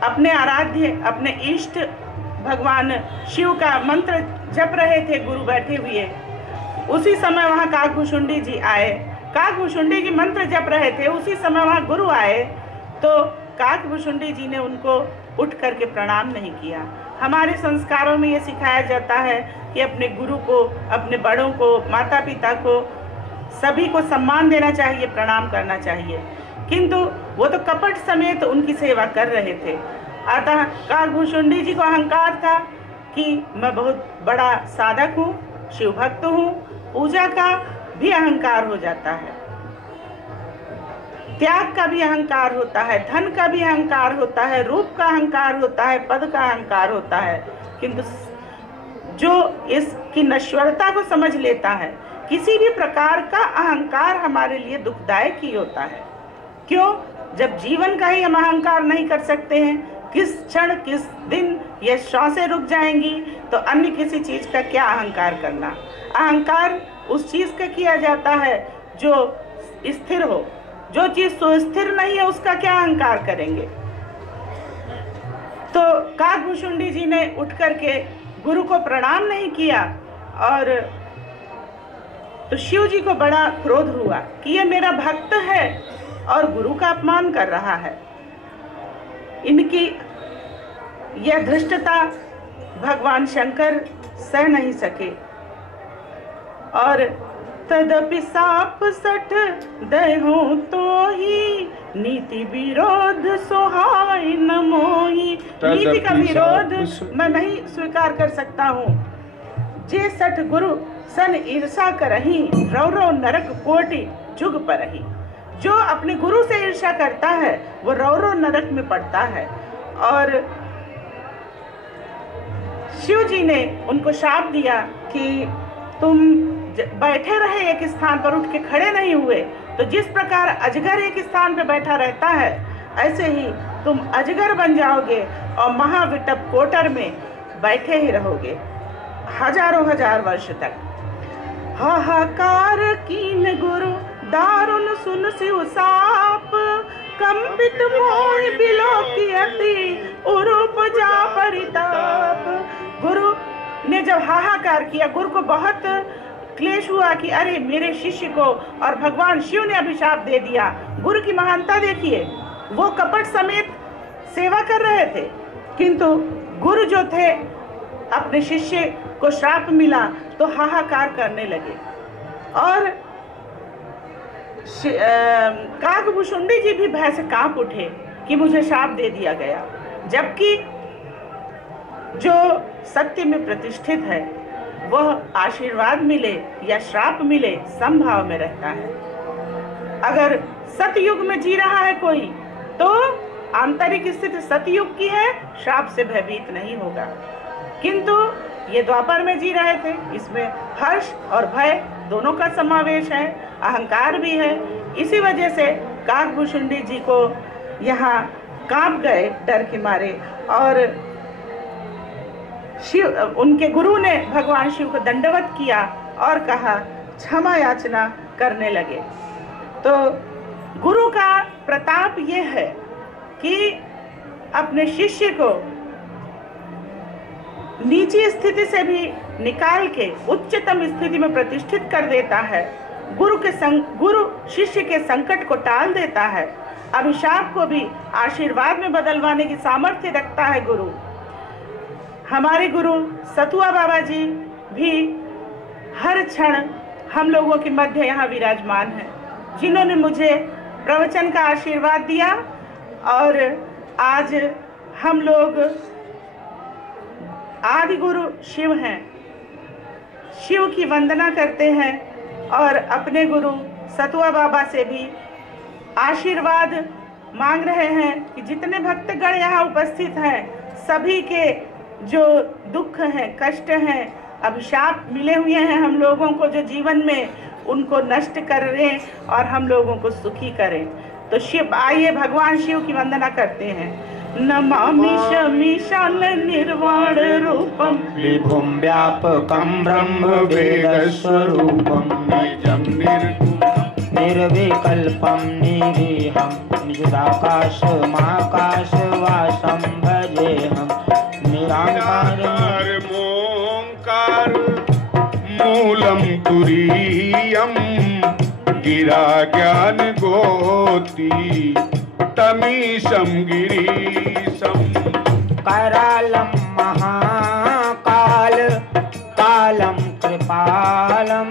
अपने आराध्य, अपने इष्ट भगवान शिव का मंत्र जप रहे थे गुरु बैठे हुए। उसी समय वहाँ काकभूषुंडी जी आए। काकभूषुंडी जी मंत्र जप रहे थे, उसी समय वहाँ गुरु आए तो काकभूषुंडी जी ने उनको उठ करके प्रणाम नहीं किया। हमारे संस्कारों में ये सिखाया जाता है कि अपने गुरु को, अपने बड़ों को, माता पिता को, सभी को सम्मान देना चाहिए, प्रणाम करना चाहिए। किंतु वो तो कपट समेत उनकी सेवा कर रहे थे। अतः काकभूषुंडी जी को अहंकार था कि मैं बहुत बड़ा साधक हूँ, शिव भक्त हूँ। पूजा का भी अहंकार हो जाता है, त्याग का भी अहंकार होता है, धन का भी अहंकार होता है, रूप का अहंकार होता है, पद का अहंकार होता है। किंतु जो इसकी नश्वरता को समझ लेता है, किसी भी प्रकार का अहंकार हमारे लिए दुखदायक ही होता है। क्यों? जब जीवन का ही हम अहंकार नहीं कर सकते हैं, किस क्षण किस दिन ये श्वासें रुक जाएंगी, तो अन्य किसी चीज का क्या अहंकार करना। अहंकार उस चीज का किया जाता है जो स्थिर हो। जो चीज सुस्थिर नहीं है उसका क्या अहंकार करेंगे। तो काकभूषुंडी जी ने उठ करके गुरु को प्रणाम नहीं किया और तो शिव जी को बड़ा क्रोध हुआ कि ये मेरा भक्त है और गुरु का अपमान कर रहा है। इनकी यह धृष्टता भगवान शंकर सह नहीं सके और तदपि साप सठ दहो तो ही, नीति विरोध सोहाय न मोही। नीति का विरोध मैं नहीं स्वीकार कर सकता हूँ। जे सठ गुरु सन ईर्षा करही, रौ रौ नरक कोटि जुग परही। जो अपने गुरु से ईर्षा करता है वो रौ रौ नरक में पड़ता है। और शिव जी ने उनको शाप दिया कि तुम बैठे रहे एक स्थान पर, उठ के खड़े नहीं हुए, तो जिस प्रकार अजगर एक स्थान पर बैठा रहता है, ऐसे ही तुम अजगर बन जाओगे और महाविटप कोटर में बैठे ही रहोगे हजारों हजार वर्ष तक। हाहाकार कीन गुरु दारुण सुन शिव साप, कंपित मोहि बिलोकियति, उरुपजा परिताप। गुरु ने जब हाहाकार किया, गुरु को बहुत क्लेश हुआ कि अरे मेरे शिष्य को और भगवान शिव ने अभिशाप दे दिया। गुरु की महानता देखिए, वो कपट समेत सेवा कर रहे थे, किंतु गुरु जो थे अपने शिष्य को श्राप मिला तो हाहाकार करने लगे। और काकभूषुंडी जी भी भय से कांप उठे कि मुझे श्राप दे दिया गया, जबकि जो सत्य में प्रतिष्ठित है वह आशीर्वाद मिले या श्राप मिले समभाव में रहता है। अगर सतयुग में जी रहा है कोई तो आंतरिक स्थिति सतयुग की है, श्राप से भयभीत नहीं होगा। किंतु ये द्वापर में जी रहे थे, इसमें हर्ष और भय दोनों का समावेश है, अहंकार भी है। इसी वजह से काकभूषुंडी जी को यहाँ कांप गए डर के मारे, और शिव, उनके गुरु ने भगवान शिव को दंडवत किया और कहा, क्षमा याचना करने लगे। तो गुरु का प्रताप ये है कि अपने शिष्य को नीची स्थिति से भी निकाल के उच्चतम स्थिति में प्रतिष्ठित कर देता है। गुरु शिष्य के संकट को टाल देता है, अभिशाप को भी आशीर्वाद में बदलवाने की सामर्थ्य रखता है गुरु। हमारे गुरु सतुआ बाबा जी भी हर क्षण हम लोगों के मध्य यहाँ विराजमान हैं, जिन्होंने मुझे प्रवचन का आशीर्वाद दिया। और आज हम लोग आदि गुरु शिव हैं, शिव की वंदना करते हैं और अपने गुरु सतुआ बाबा से भी आशीर्वाद मांग रहे हैं कि जितने भक्तगण यहाँ उपस्थित हैं सभी के जो दुख हैं, कष्ट हैं, अभिशाप मिले हुए हैं हम लोगों को जो जीवन में, उनको नष्ट करें और हम लोगों को सुखी करें। तो शिव, आइए भगवान शिव की वंदना करते हैं। नमामि शमीशान निर्वाण रूपम, विभुं व्यापकं ब्रह्म वेद स्वरूपं, निजं निर्विकल्पं निरीहं, निराकाशमाकाशवासं भजेऽहं, निराकार मोंकार मूलम तुरीयम, गिरा ज्ञान गोती तमीशम गिरीशम, करालं महाकाल कालं कृपालं,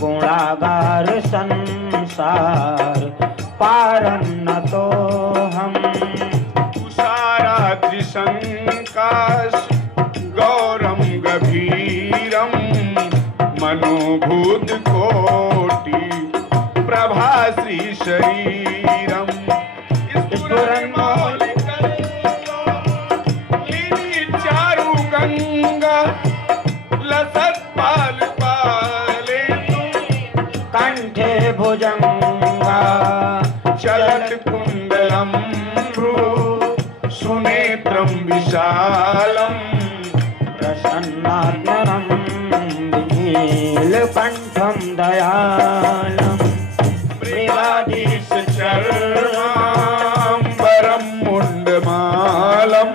गुणागार संसार पारं नतोऽहम्, तुषाराद्रिशङ्काश गौरम गभीरम, मनोभूत कोटि प्रभाश्री शरीरम, चारु गंगा लसत पाल पाले, कंठे भुजंगा चलत कुंडलम सुनेत्रम विशालम, प्रसन्नात्मनं नीलकण्ठं दयालं, मृगाधीश चरणाम्बरं मुण्डमालं,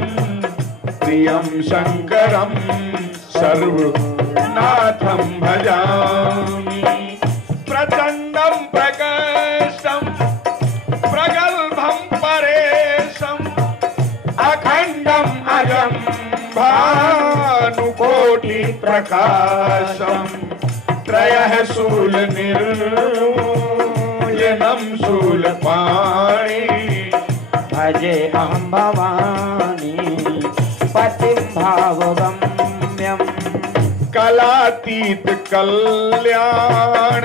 प्रियं शङ्करं सर्वनाथं भजामि, प्रचण्डं प्रकर्षं प्रगल्भं परेशम्, अखण्डम् अजं भानुकोटि प्रकाशम्, त्रयः शूल निर्मूलनं शूलपाणि, भजे अहं भवानी पतिं भावगम्यं, कलातीत कल्याण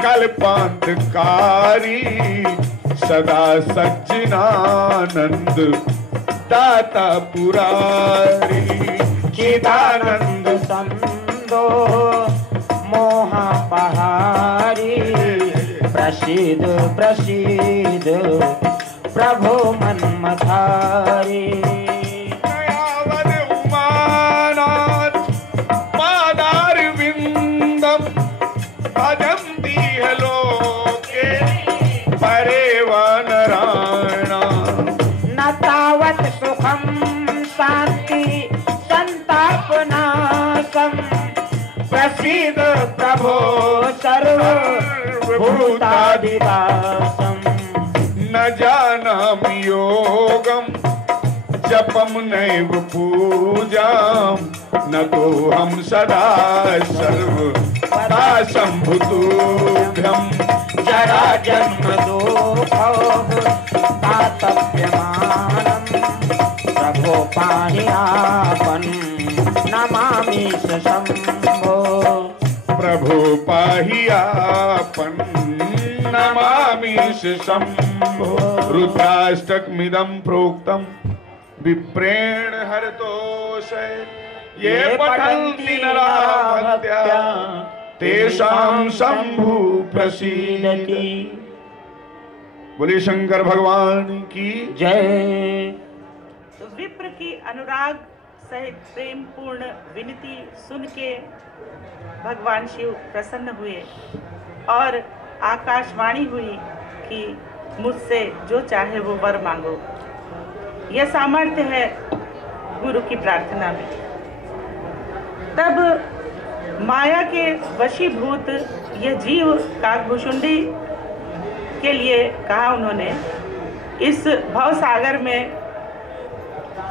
कल्पांतकारी, सदा सज्जनानंद दाता पुरारी, चिदानंद संदो मोहपहारी, प्रसीद प्रसीद प्रभो मन्मथारी, दयावद उमानाथ पादारविंदम भजन्ति लोका, शांति संतापनाशम प्रसीद प्रभो सर्वभूताधिवासम न जानामि योगम जपम नैव पूजाम न तो हम सदा सर्वदा संभुतुभ्यम जरा जन्म दुःखोपतातप्यमानम् प्रभो पाहियापन नमामि शंभो प्रभो पाहियापन नमामि शंभो रुद्राष्टकमिदं प्रोक्तम विप्रेण हरतोषे ये पठन्ति नरा भक्त्या तेषां शंभु प्रसीदति। बोले शंकर भगवान की जय। तो विप्र की अनुराग सहित प्रेम पूर्ण विनती सुन के भगवान शिव प्रसन्न हुए और आकाशवाणी हुई कि मुझसे जो चाहे वो वर मांगो। यह सामर्थ्य है गुरु की प्रार्थना में। तब माया के वशीभूत यह जीव काकभुशुंडी के लिए कहा उन्होंने, इस भवसागर में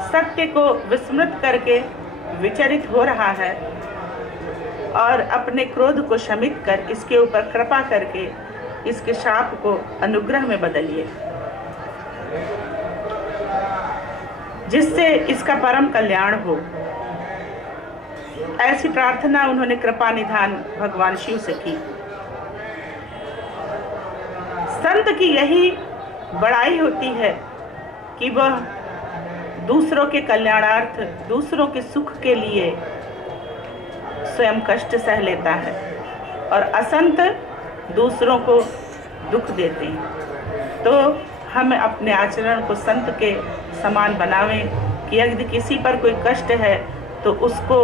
सत्य को विस्मृत करके विचरित हो रहा है और अपने क्रोध को शमित कर इसके ऊपर कृपा करके इसके शाप को अनुग्रह में बदलिए, जिससे इसका परम कल्याण हो। ऐसी प्रार्थना उन्होंने कृपा निधान भगवान शिव से की। संत की यही बड़ाई होती है कि वह दूसरों के कल्याणार्थ, दूसरों के सुख के लिए स्वयं कष्ट सह लेता है और असंत दूसरों को दुख देते हैं। तो हम अपने आचरण को संत के समान बनावें कि यदि किसी पर कोई कष्ट है तो उसको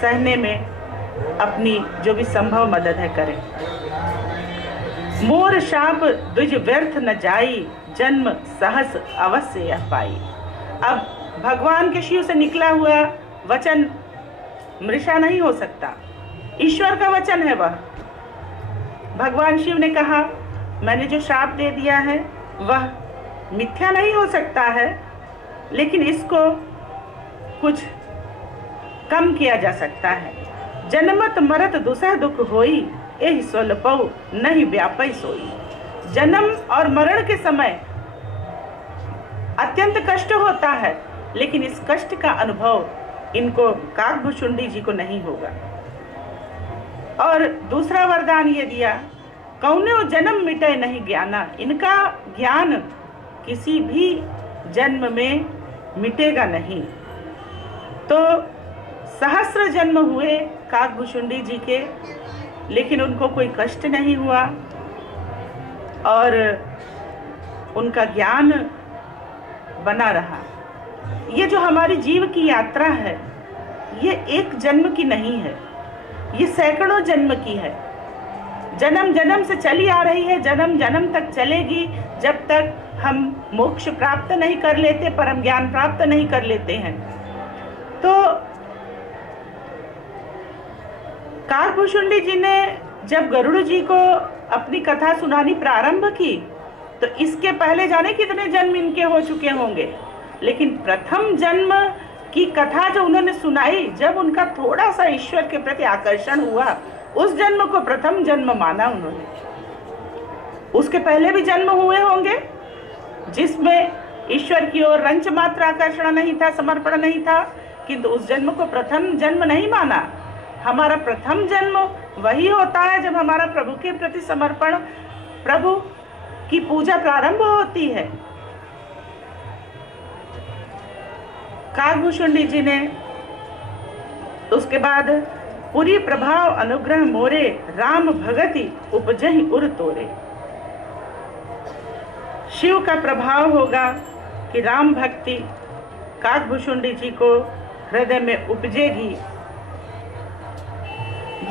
सहने में अपनी जो भी संभव मदद है करें। मोर शाप द्विज व्यर्थ न जाई, जन्म सहस अवश्य यह पाई। अब भगवान के शिव से निकला हुआ वचन मृषा नहीं हो सकता, ईश्वर का वचन है वह। भगवान शिव ने कहा, मैंने जो श्राप दे दिया है वह मिथ्या नहीं हो सकता है, लेकिन इसको कुछ कम किया जा सकता है। जन्मत मरत दुसह दुख होई, एहि सोलपऊ नहीं व्यापई सोई। जन्म और मरण के समय अत्यंत कष्ट होता है, लेकिन इस कष्ट का अनुभव इनको काकभुशुंडी जी को नहीं होगा। और दूसरा वरदान ये दिया, कौनो जन्म मिटे नहीं ज्ञाना। इनका ज्ञान किसी भी जन्म में मिटेगा नहीं। तो सहस्र जन्म हुए काकभुशुंडी जी के, लेकिन उनको कोई कष्ट नहीं हुआ और उनका ज्ञान बना रहा। ये जो हमारी जीव की यात्रा है, ये एक जन्म की नहीं है, ये सैकड़ों जन्म की है। जन्म जन्म से चली आ रही है, जन्म जन्म तक चलेगी, जब तक हम मोक्ष प्राप्त नहीं कर लेते, परम ज्ञान प्राप्त नहीं कर लेते हैं। तो काकभुशुंडी जी ने जब गरुड़ जी को अपनी कथा सुनानी प्रारंभ की, तो इसके पहले जाने कितने जन्म इनके हो चुके होंगे, लेकिन प्रथम जन्म की कथा जो उन्होंने सुनाई, जब उनका थोड़ा सा ईश्वर के प्रति आकर्षण हुआ, उस जन्म को प्रथम जन्म माना उन्होंने। उसके पहले भी जन्म हुए होंगे जिसमें ईश्वर की ओर रंच मात्र आकर्षण नहीं था, समर्पण नहीं था, किंतु उस जन्म को प्रथम जन्म नहीं माना। हमारा प्रथम जन्म वही होता है जब हमारा प्रभु के प्रति समर्पण, प्रभु की पूजा प्रारंभ होती है। काकभुशुंडी जी ने उसके बाद पूरी प्रभाव अनुग्रह मोरे, राम भगति उपजहि उर तोरे। शिव का प्रभाव होगा कि राम भक्ति काकभुशुंडी जी को हृदय में उपजेगी।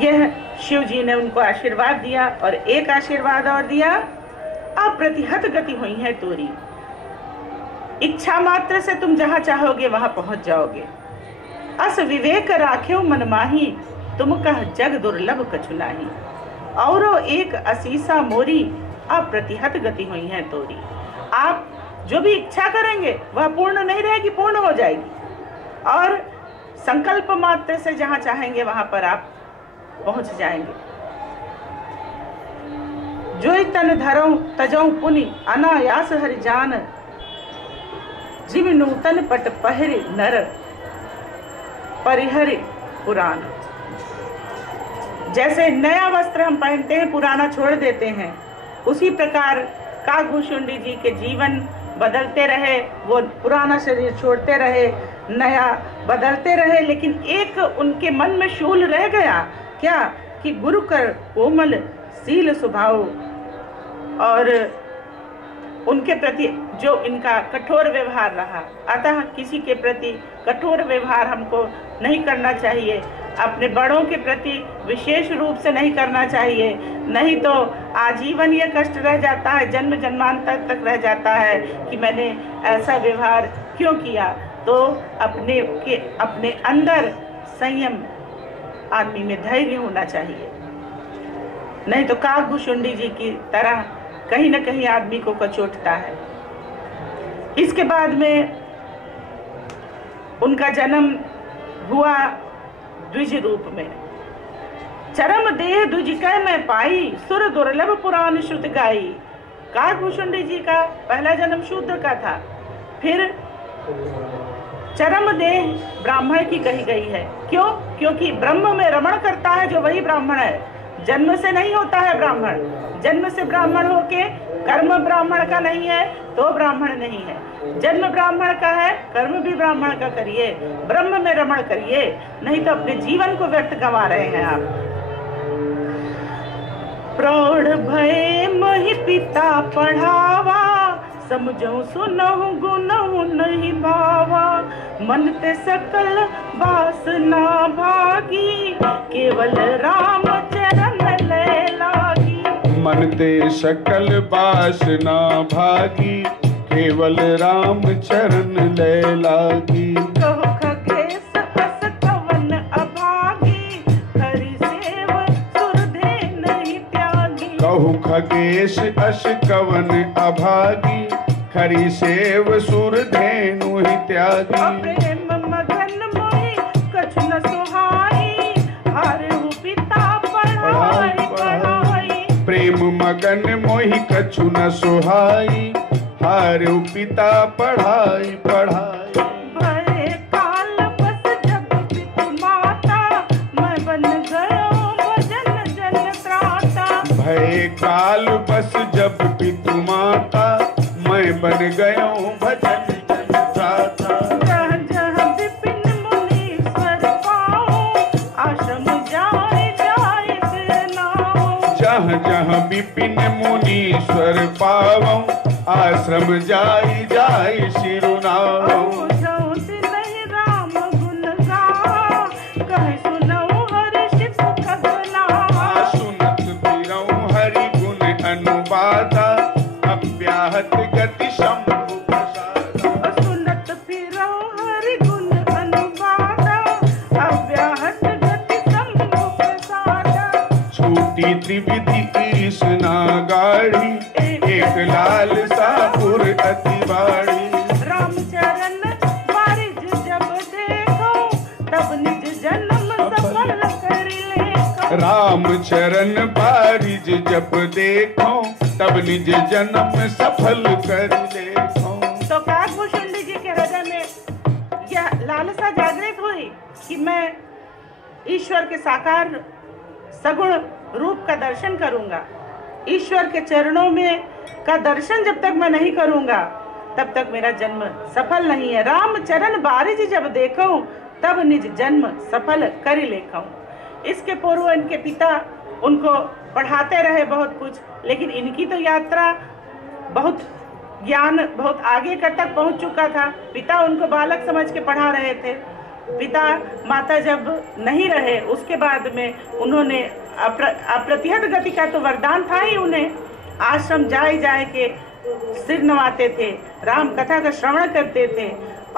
यह शिव जी ने उनको आशीर्वाद दिया और एक आशीर्वाद और दिया, अप्रतिहत गति हुई है तोरी। इच्छा मात्र से तुम जहाँ चाहोगे वहाँ पहुँच जाओगे। अस विवेक राख्यो मन माही, तुम कह जग दुर्लभ कछु नाही। औरो एक असीसा मोरी, अप्रतिहत गति हुई है तोरी। आप जो भी इच्छा करेंगे वह पूर्ण नहीं रहेगी, पूर्ण हो जाएगी। और संकल्प मात्र से जहाँ चाहेंगे वहाँ पर आप पहुँच जाएंगे। जोई तन धरऊं तजऊं पुनि, अनायास हरि जान। जिम नूतन पट पहरे नर, परिहरि पुराण। जैसे नया वस्त्र हम पहनते हैं, पुराना छोड़ देते हैं, उसी प्रकार काकभूषुंडी जी के जीवन बदलते रहे। वो पुराना शरीर छोड़ते रहे, नया बदलते रहे, लेकिन एक उनके मन में शूल रह गया, क्या कि गुरु कर कोमल सील स्वभाव। और उनके प्रति जो इनका कठोर व्यवहार रहा, अतः किसी के प्रति कठोर व्यवहार हमको नहीं करना चाहिए। अपने बड़ों के प्रति विशेष रूप से नहीं करना चाहिए, नहीं तो आजीवन ये कष्ट रह जाता है, जन्म जन्मांतर तक रह जाता है कि मैंने ऐसा व्यवहार क्यों किया। तो अपने अंदर संयम, आदमी में धैर्य होना चाहिए, नहीं तो काकभूषुंडी जी की तरह कहीं न कहीं आदमी को कचोटता है। इसके बाद में उनका जन्म हुआ द्विज रूप में। चरम देह द्विज कै मैं पाई, सुर दुर्लभ पुराण श्रुत गाई। काकभूषुंडी जी का पहला जन्म शूद्र का था, फिर चरम देह ब्राह्मण की कही गई है। क्यों? क्योंकि ब्रह्म में रमण करता है जो वही ब्राह्मण है। जन्म से नहीं होता है ब्राह्मण, जन्म से ब्राह्मण होके कर्म ब्राह्मण का नहीं है तो ब्राह्मण नहीं है। जन्म ब्राह्मण का है, कर्म भी ब्राह्मण का करिए, ब्रह्म में रमण करिए, नहीं तो अपने जीवन को व्यर्थ गंवा रहे हैं आप। प्रौढ़ भय मोहि पिता पढ़ावा, समझो सुनहु गुनहु नहीं भावा। मन ते सकल वासना भागी, केवल राम चरण ले लागी। मन ते सकल वासना भागी, केवल राम चरण ले लागी। कहो खगेश अस कवन अभागी, हरि सेव सुरधे नहीं त्यागी। कहु खगेश अस कवन अभागी, खरी सेव सुर धेनु ही त्यागी। प्रेम मगन मोहि कछु न सुहाई, हारहु पिता पढ़ाई पढ़ाई। प्रेम मगन मोहि कछु न सुहाई, हारहु पिता पढ़ाई पढ़ाई। भय काल बस जब पितु माता, मैं बन गयो भजन जन त्राता। भय काल बस जब पितु माता, मैं बन गयो भजन जन त्राता। जह जह विपिन मुनीश्वर पाऊं, आश्रम जाय जाय सिर नाऊं। जह जह विपिन मुनीश्वर पावऊं, आश्रम जाई जाई शिरुनाऊं। पूछऊं तिन्हि राम गुण गा, कहि सुनऊं हरि शिव खगना। सुनत फिरऊं हरि गुण अनुवादा, अव्याहत गति शंभु प्रसादा। सुनत फिरऊं हरि गुण अनुवादा, अव्याहत गति शंभु प्रसादा। छूटी त्रिविधि ईश ना गाड़ी, एक लाल सापुर अति बाड़ी। रामचरण बारिज जब देखो, तब निज जन्म सफल कर लेखो। राम चरण बारिज जब देखो, तब निज जन्म सफल कर लेखो। तो काकभूषुंडी जी के हृदय में यह लालसा जागृत हुई कि मैं ईश्वर के साकार सगुण रूप का दर्शन करूंगा। ईश्वर के चरणों में का दर्शन जब तक मैं नहीं करूंगा, तब तक मेरा जन्म सफल नहीं है। राम चरण बारिज जब देखूं, तब निज जन्म सफल कर लेखूं। इसके पूर्व इनके पिता उनको पढ़ाते रहे बहुत कुछ, लेकिन इनकी तो यात्रा बहुत ज्ञान बहुत आगे तक पहुंच चुका था। पिता उनको बालक समझ के पढ़ा रहे थे। पिता माता जब नहीं रहे, उसके बाद में उन्होंने अप्रतिहत गति का तो वरदान था ही उन्हें। आश्रम जाए के सिर नवाते थे, राम कथा का श्रवण करते थे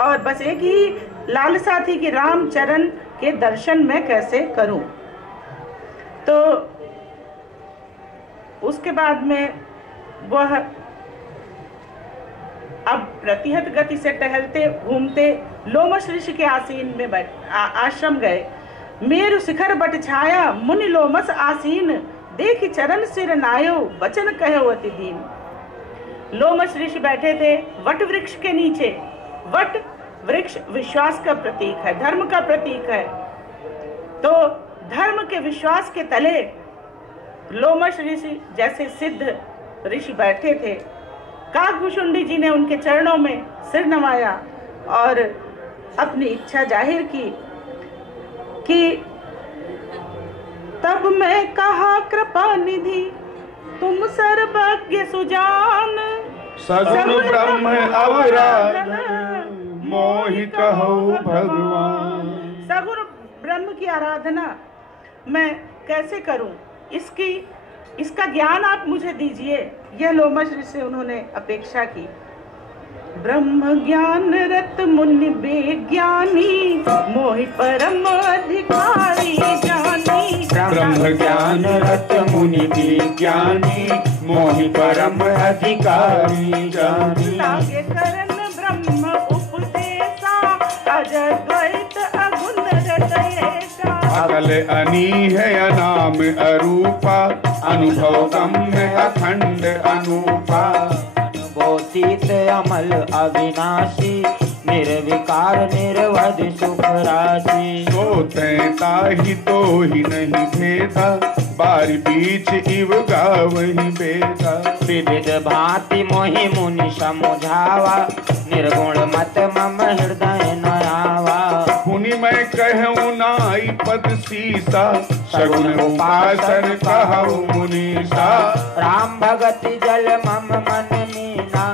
और बस एक ही लालसा थी कि रामचरण के दर्शन मैं कैसे करूं। तो उसके बाद में वह अब प्रतिहत गति से टहलते घूमते लोमश ऋषि के आसीन में आश्रम गए। मेरु शिखर बट छाया मुनि लोमस आसीन, देख चरण सिर नायो वचन कहो अति दीन। लोमश ऋषि बैठे थे वट वृक्ष के नीचे। वट वृक्ष विश्वास का प्रतीक है, धर्म का प्रतीक है। तो धर्म के विश्वास के तले लोमश ऋषि जैसे सिद्ध ऋषि बैठे थे। काकभूषुंडी जी ने उनके चरणों में सिर नवाया और अपनी इच्छा जाहिर की कि तब मैं कहा कृपा निधि तुम सर्वज्ञ सुजान, सगुण ब्रह्म अवराधन मोहि कहो भगवान। सगुण ब्रह्म की आराधना मैं कैसे करूं, इसका ज्ञान आप मुझे दीजिए। यह लोमश ऋषि से उन्होंने अपेक्षा की। ब्रह्म ज्ञान रत मुनि बेज्ञानी, मोहि परम अधिकारी जानी। ब्रह्म ज्ञान रत मुनि विज्ञानी, मोहि परम अधिकारी जानी। लागे करन ब्रह्म उपदेशा, अजद्वैत अगुण रतयेशा। अकल अनी है अनाम अरूपा, अनुभव गम्य अखंड अनूपा। अनुभूतीत अमल अविनाशी, निर्विकार निर्वध सुख राशि। सोते ताहि तो ही नहीं भेदा, बार बीच इव गावहि बेदा। विविध भांति मोहि मुनि समुझावा, निर्गुण मत मम हृदय न आवा। पुनि मैं कहूँ नाई पद सीसा, सगुण उपासन कहूँ मुनीसा। राम भगति जल मम मन मीना,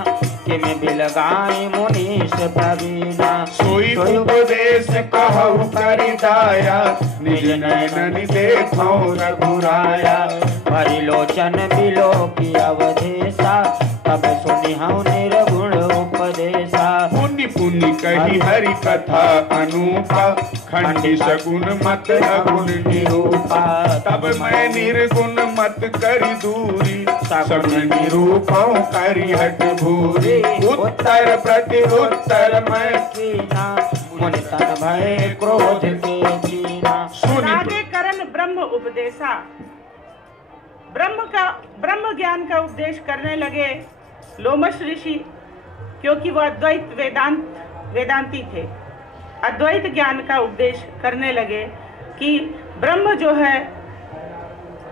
किम बिलगाई मुनीश प्रवीणा। सोई उपदेश कहूँ करि दाया, निज नयन देखो रघुराया। परिलोचन बिलो की अवधेशा, तब सुनिहु निर्गुण उपदेशा। पुनि पुनि कही हरि कथा अनूपा, खंडी सगुण मत अगुण निरूपा। तब मैं निर्गुण मत करि दूरी, सगुण निरूपौ करि हठ भूरी। उत्तर प्रति उत्तर मैं कीना, मुनि तन भय क्रोध के कीना। लागे करन ब्रह्म उपदेशा। ब्रह्म ज्ञान का उपदेश करने लगे लोमश ऋषि, क्योंकि वह अद्वैत वेदांती थे। अद्वैत ज्ञान का उपदेश करने लगे कि ब्रह्म जो है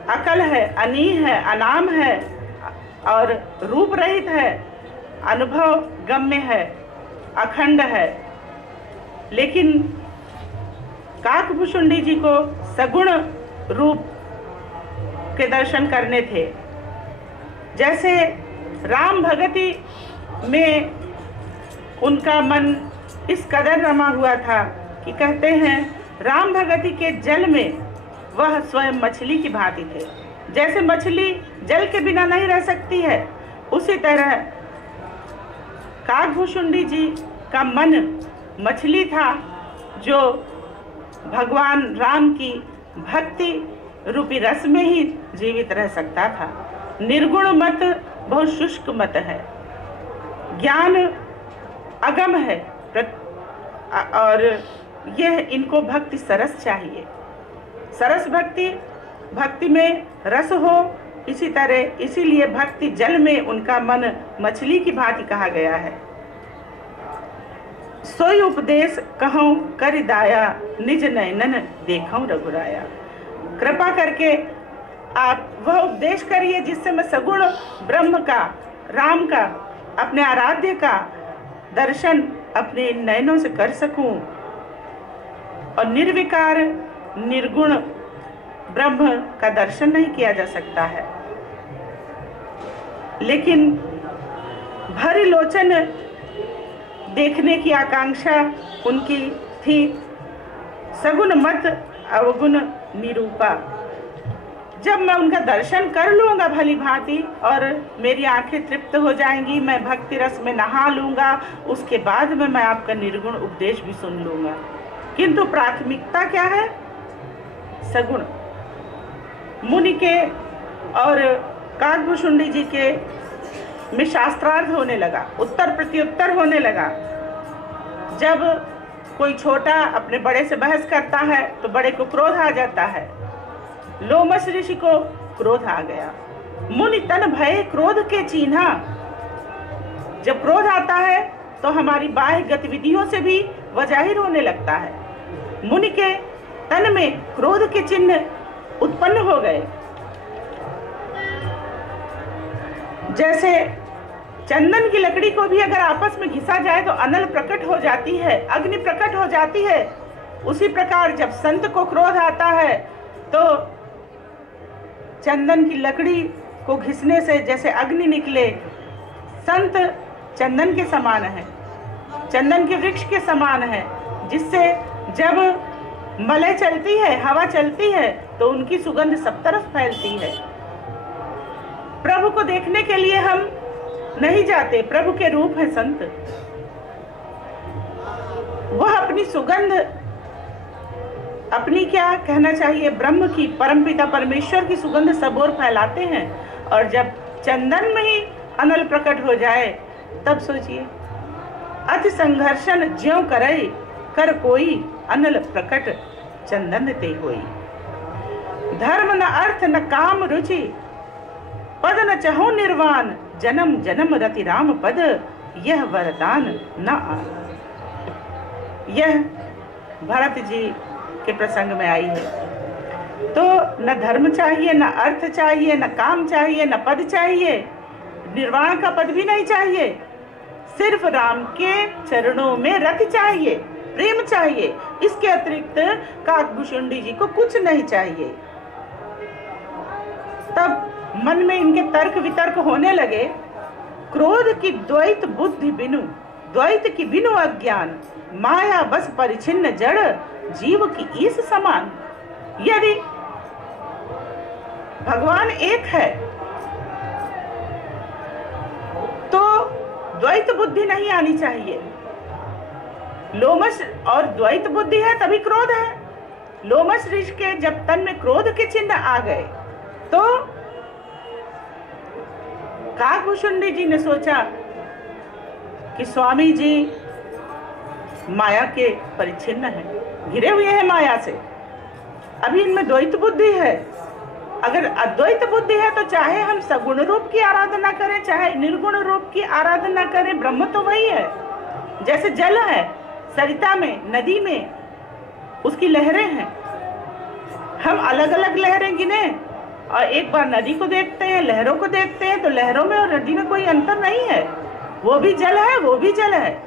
अकल है, अनी है, अनाम है और रूप रहित है, अनुभव गम्य है, अखंड है। लेकिन काकभूषुंडी जी को सगुण रूप के दर्शन करने थे। जैसे राम भगति में उनका मन इस कदर रमा हुआ था कि कहते हैं राम भगति के जल में वह स्वयं मछली की भांति थे। जैसे मछली जल के बिना नहीं रह सकती है, उसी तरह काकभूषुंडी जी का मन मछली था जो भगवान राम की भक्ति रूपी रस में ही जीवित रह सकता था। निर्गुण मत बहुत शुष्क मत है, ज्ञान अगम है और यह इनको भक्ति सरस चाहिए। सरस भक्ति में रस हो, इसी तरह इसीलिए भक्ति जल में उनका मन मछली की भांति कहा गया है। सोई उपदेश कहूँ कर दाया, निज नयनन देखूं रघुराया। कृपा करके आप वह उपदेश करिए जिससे मैं सगुण ब्रह्म का, राम का, अपने आराध्य का दर्शन अपने नयनों से कर सकूं और निर्विकार निर्गुण ब्रह्म का दर्शन नहीं किया जा सकता है। लेकिन भरी लोचन देखने की आकांक्षा उनकी थी, सगुण मत अवगुण निरूपा। जब मैं उनका दर्शन कर लूँगा भली भांति और मेरी आंखें तृप्त हो जाएंगी, मैं भक्ति रस में नहा लूँगा, उसके बाद में मैं आपका निर्गुण उपदेश भी सुन लूँगा। किंतु प्राथमिकता क्या है? सगुण। मुनि के और काकभूषुंडी जी के में शास्त्रार्थ होने लगा, उत्तर प्रत्युत्तर होने लगा। जब कोई छोटा अपने बड़े से बहस करता है तो बड़े को क्रोध आ जाता है। लोमश ऋषि को क्रोध आ गया। मुनि तन भय क्रोध के चिन्हा। जब क्रोध आता है तो हमारी बाह्य गतिविधियों से भी वह जाहिर होने लगता है। मुनि के तन में क्रोध के चिन्ह उत्पन्न हो गए। जैसे चंदन की लकड़ी को भी अगर आपस में घिसा जाए तो अनल प्रकट हो जाती है, अग्नि प्रकट हो जाती है। उसी प्रकार जब संत को क्रोध आता है तो चंदन की लकड़ी को घिसने से जैसे अग्नि निकले, संत चंदन के समान है, चंदन के वृक्ष के समान है, जिससे जब मलय चलती है, हवा चलती है तो उनकी सुगंध सब तरफ फैलती है। प्रभु को देखने के लिए हम नहीं जाते, प्रभु के रूप है संत। वह अपनी सुगंध, अपनी क्या कहना चाहिए, ब्रह्म की, परमपिता परमेश्वर की सुगंध सब ओर फैलाते हैं। और जब चंदन में ही अनल प्रकट हो जाए तब सोचिए, अति संघर्षण ज्यों करे कर कोई, अनल प्रकट चंदन ते होई। धर्म न अर्थ न काम रुचि, पद न चहो निर्वाण, जन्म जन्म रति राम पद, यह वरदान न आन। यह भरत जी के प्रसंग में आई है। तो न धर्म चाहिए, न अर्थ चाहिए, न काम चाहिए, न पद चाहिए, निर्वाण का पद भी नहीं चाहिए। सिर्फ राम के चरणों में रति चाहिए, प्रेम चाहिए। इसके अतिरिक्त काकभूषुंडी जी को कुछ नहीं चाहिए। तब मन में इनके तर्क वितर्क होने लगे। क्रोध की द्वैत बुद्धि बिनु, द्वैत की बिनु अज्ञान, माया बस परिचिन्न जड़, जीव की ईस समान। यदि भगवान एक है तो द्वैत बुद्धि नहीं आनी चाहिए। लोमश और द्वैत बुद्धि है तभी क्रोध है। लोमश ऋषि के जब तन में क्रोध के चिन्ह आ गए तो काकभूषुंडी जी ने सोचा कि स्वामी जी माया के परिच्छिन्न है, घिरे हुए हैं माया से। अभी इनमें द्वैत बुद्धि है। अगर अद्वैत बुद्धि है तो चाहे हम सगुण रूप की आराधना करें, चाहे निर्गुण रूप की आराधना करें, ब्रह्म तो वही है। जैसे जल है, सरिता में, नदी में उसकी लहरें हैं। हम अलग अलग लहरें गिने और एक बार नदी को देखते हैं, लहरों को देखते हैं, तो लहरों में और नदी में कोई अंतर नहीं है। वो भी जल है, वो भी जल है।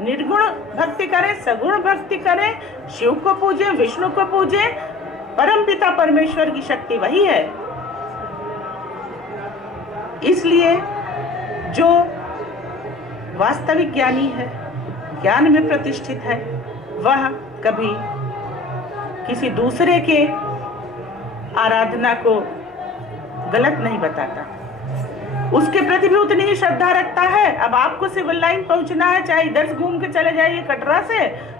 निर्गुण भक्ति करें, सगुण भक्ति करें, शिव को पूजें, विष्णु को पूजें, परमपिता परमेश्वर की शक्ति वही है। इसलिए जो वास्तविक ज्ञानी है, ज्ञान में प्रतिष्ठित है, वह कभी किसी दूसरे के आराधना को गलत नहीं बताता, उसके प्रति भी उतनी ही श्रद्धा रखता है। अब आपको सिविल लाइन पहुंचना है, चाहे इधर से घूम के चले जाइए कटरा से,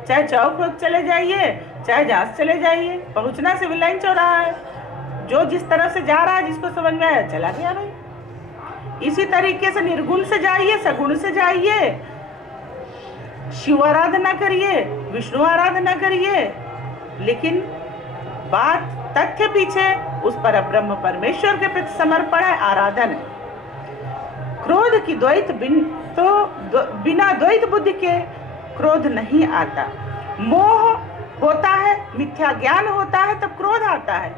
चाहे चौक चले जाइए, चाहे जहां से चले जाइए, पहुंचना सिविल लाइन चौराहा है। जो जिस तरफ से जा रहा है, जिसको समझ में आया चला गया भाई। इसी तरीके से निर्गुण से जाइए, सगुण से जाइए, शिव आराधना करिए, विष्णु आराधना करिए, लेकिन बात तथ्य पीछे उस पर ब्रह्म परमेश्वर के प्रति समर्पण है, आराधन है। क्रोध की द्वैत बिना द्वैत बुद्धि के क्रोध नहीं आता। मोह होता है, मिथ्या ज्ञान होता है, तब क्रोध आता है।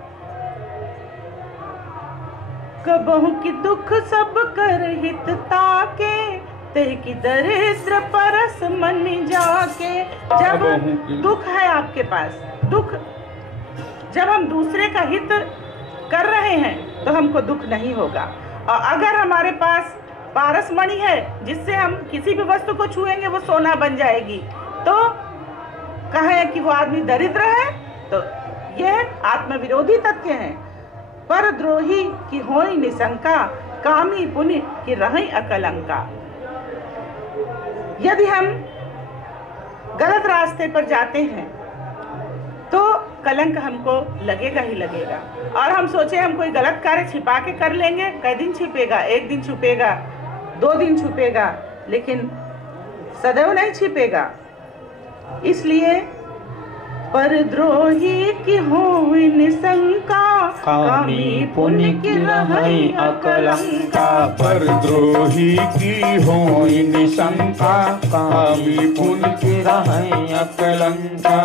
कबहु की दुख सब कर हित ताके, तह की दरिद्र परस मन जाके। जब दुख है आपके पास, दुख जब हम दूसरे का हित कर रहे हैं तो हमको दुख नहीं होगा। और अगर हमारे पास पारस मणि है जिससे हम किसी भी वस्तु को छुएंगे वो सोना बन जाएगी, तो कहें कि वो आदमी दरिद्र है, तो यह आत्मविरोधी तथ्य है। परद्रोही की होई निशंका, कामी पुण्य की रही अकलंका। यदि हम गलत रास्ते पर जाते हैं तो कलंक हमको लगेगा ही लगेगा। और हम सोचे हम कोई गलत कार्य छिपा के कर लेंगे, कई दिन छिपेगा, एक दिन छुपेगा, 2 दिन छुपेगा, लेकिन सदैव नहीं छिपेगा। इसलिए परद्रोही की होई निशंका, कामी पुण्य की रही अकलंका। परद्रोही की होई निशंका, कामी पुण्य की रही अकलंका।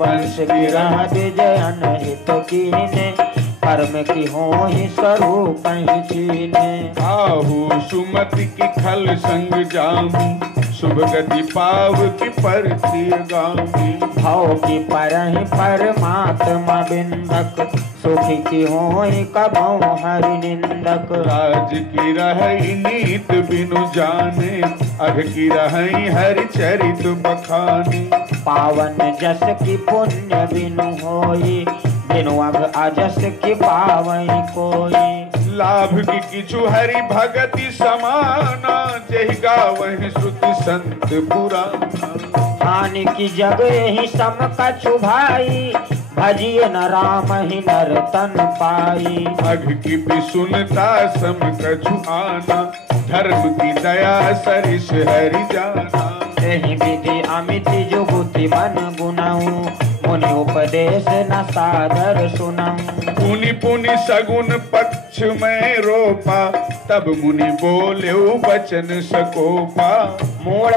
वंश गिरह विजयन हित कीने, कर्म की होहि स्वरूप ही चीने। आहु सुमति की खल संग जामी, शुभ गति पाव की परगामी। भाव की परहि परमात्मा बिंदक, सुखी की होहि कबहु हरि निंदक। राज की रही नीत बिनु जाने, अघ की रही हरि चरित बखानी। पावन जस की पुण्य बिनु होई, बिनु अघ अजस की पावई कोई। लाभ की किछु हरि भगति समाना, जहि गावहि श्रुति संत पुराना। हानि की जग ही सम कछु भाई, भजिय न राम ही नर तन पाई। अघ की भी सुनता सम कछु आना, धर्म की दया सरिस हरि जाना। यही विधि अमित जुगुति मन गुनाऊ, मुनि उपदेश न सादर सुनाऊं। पुनि पुनि सगुन पक्ष में रोपा, तब मुनि बोले वचन सकोपा। मूल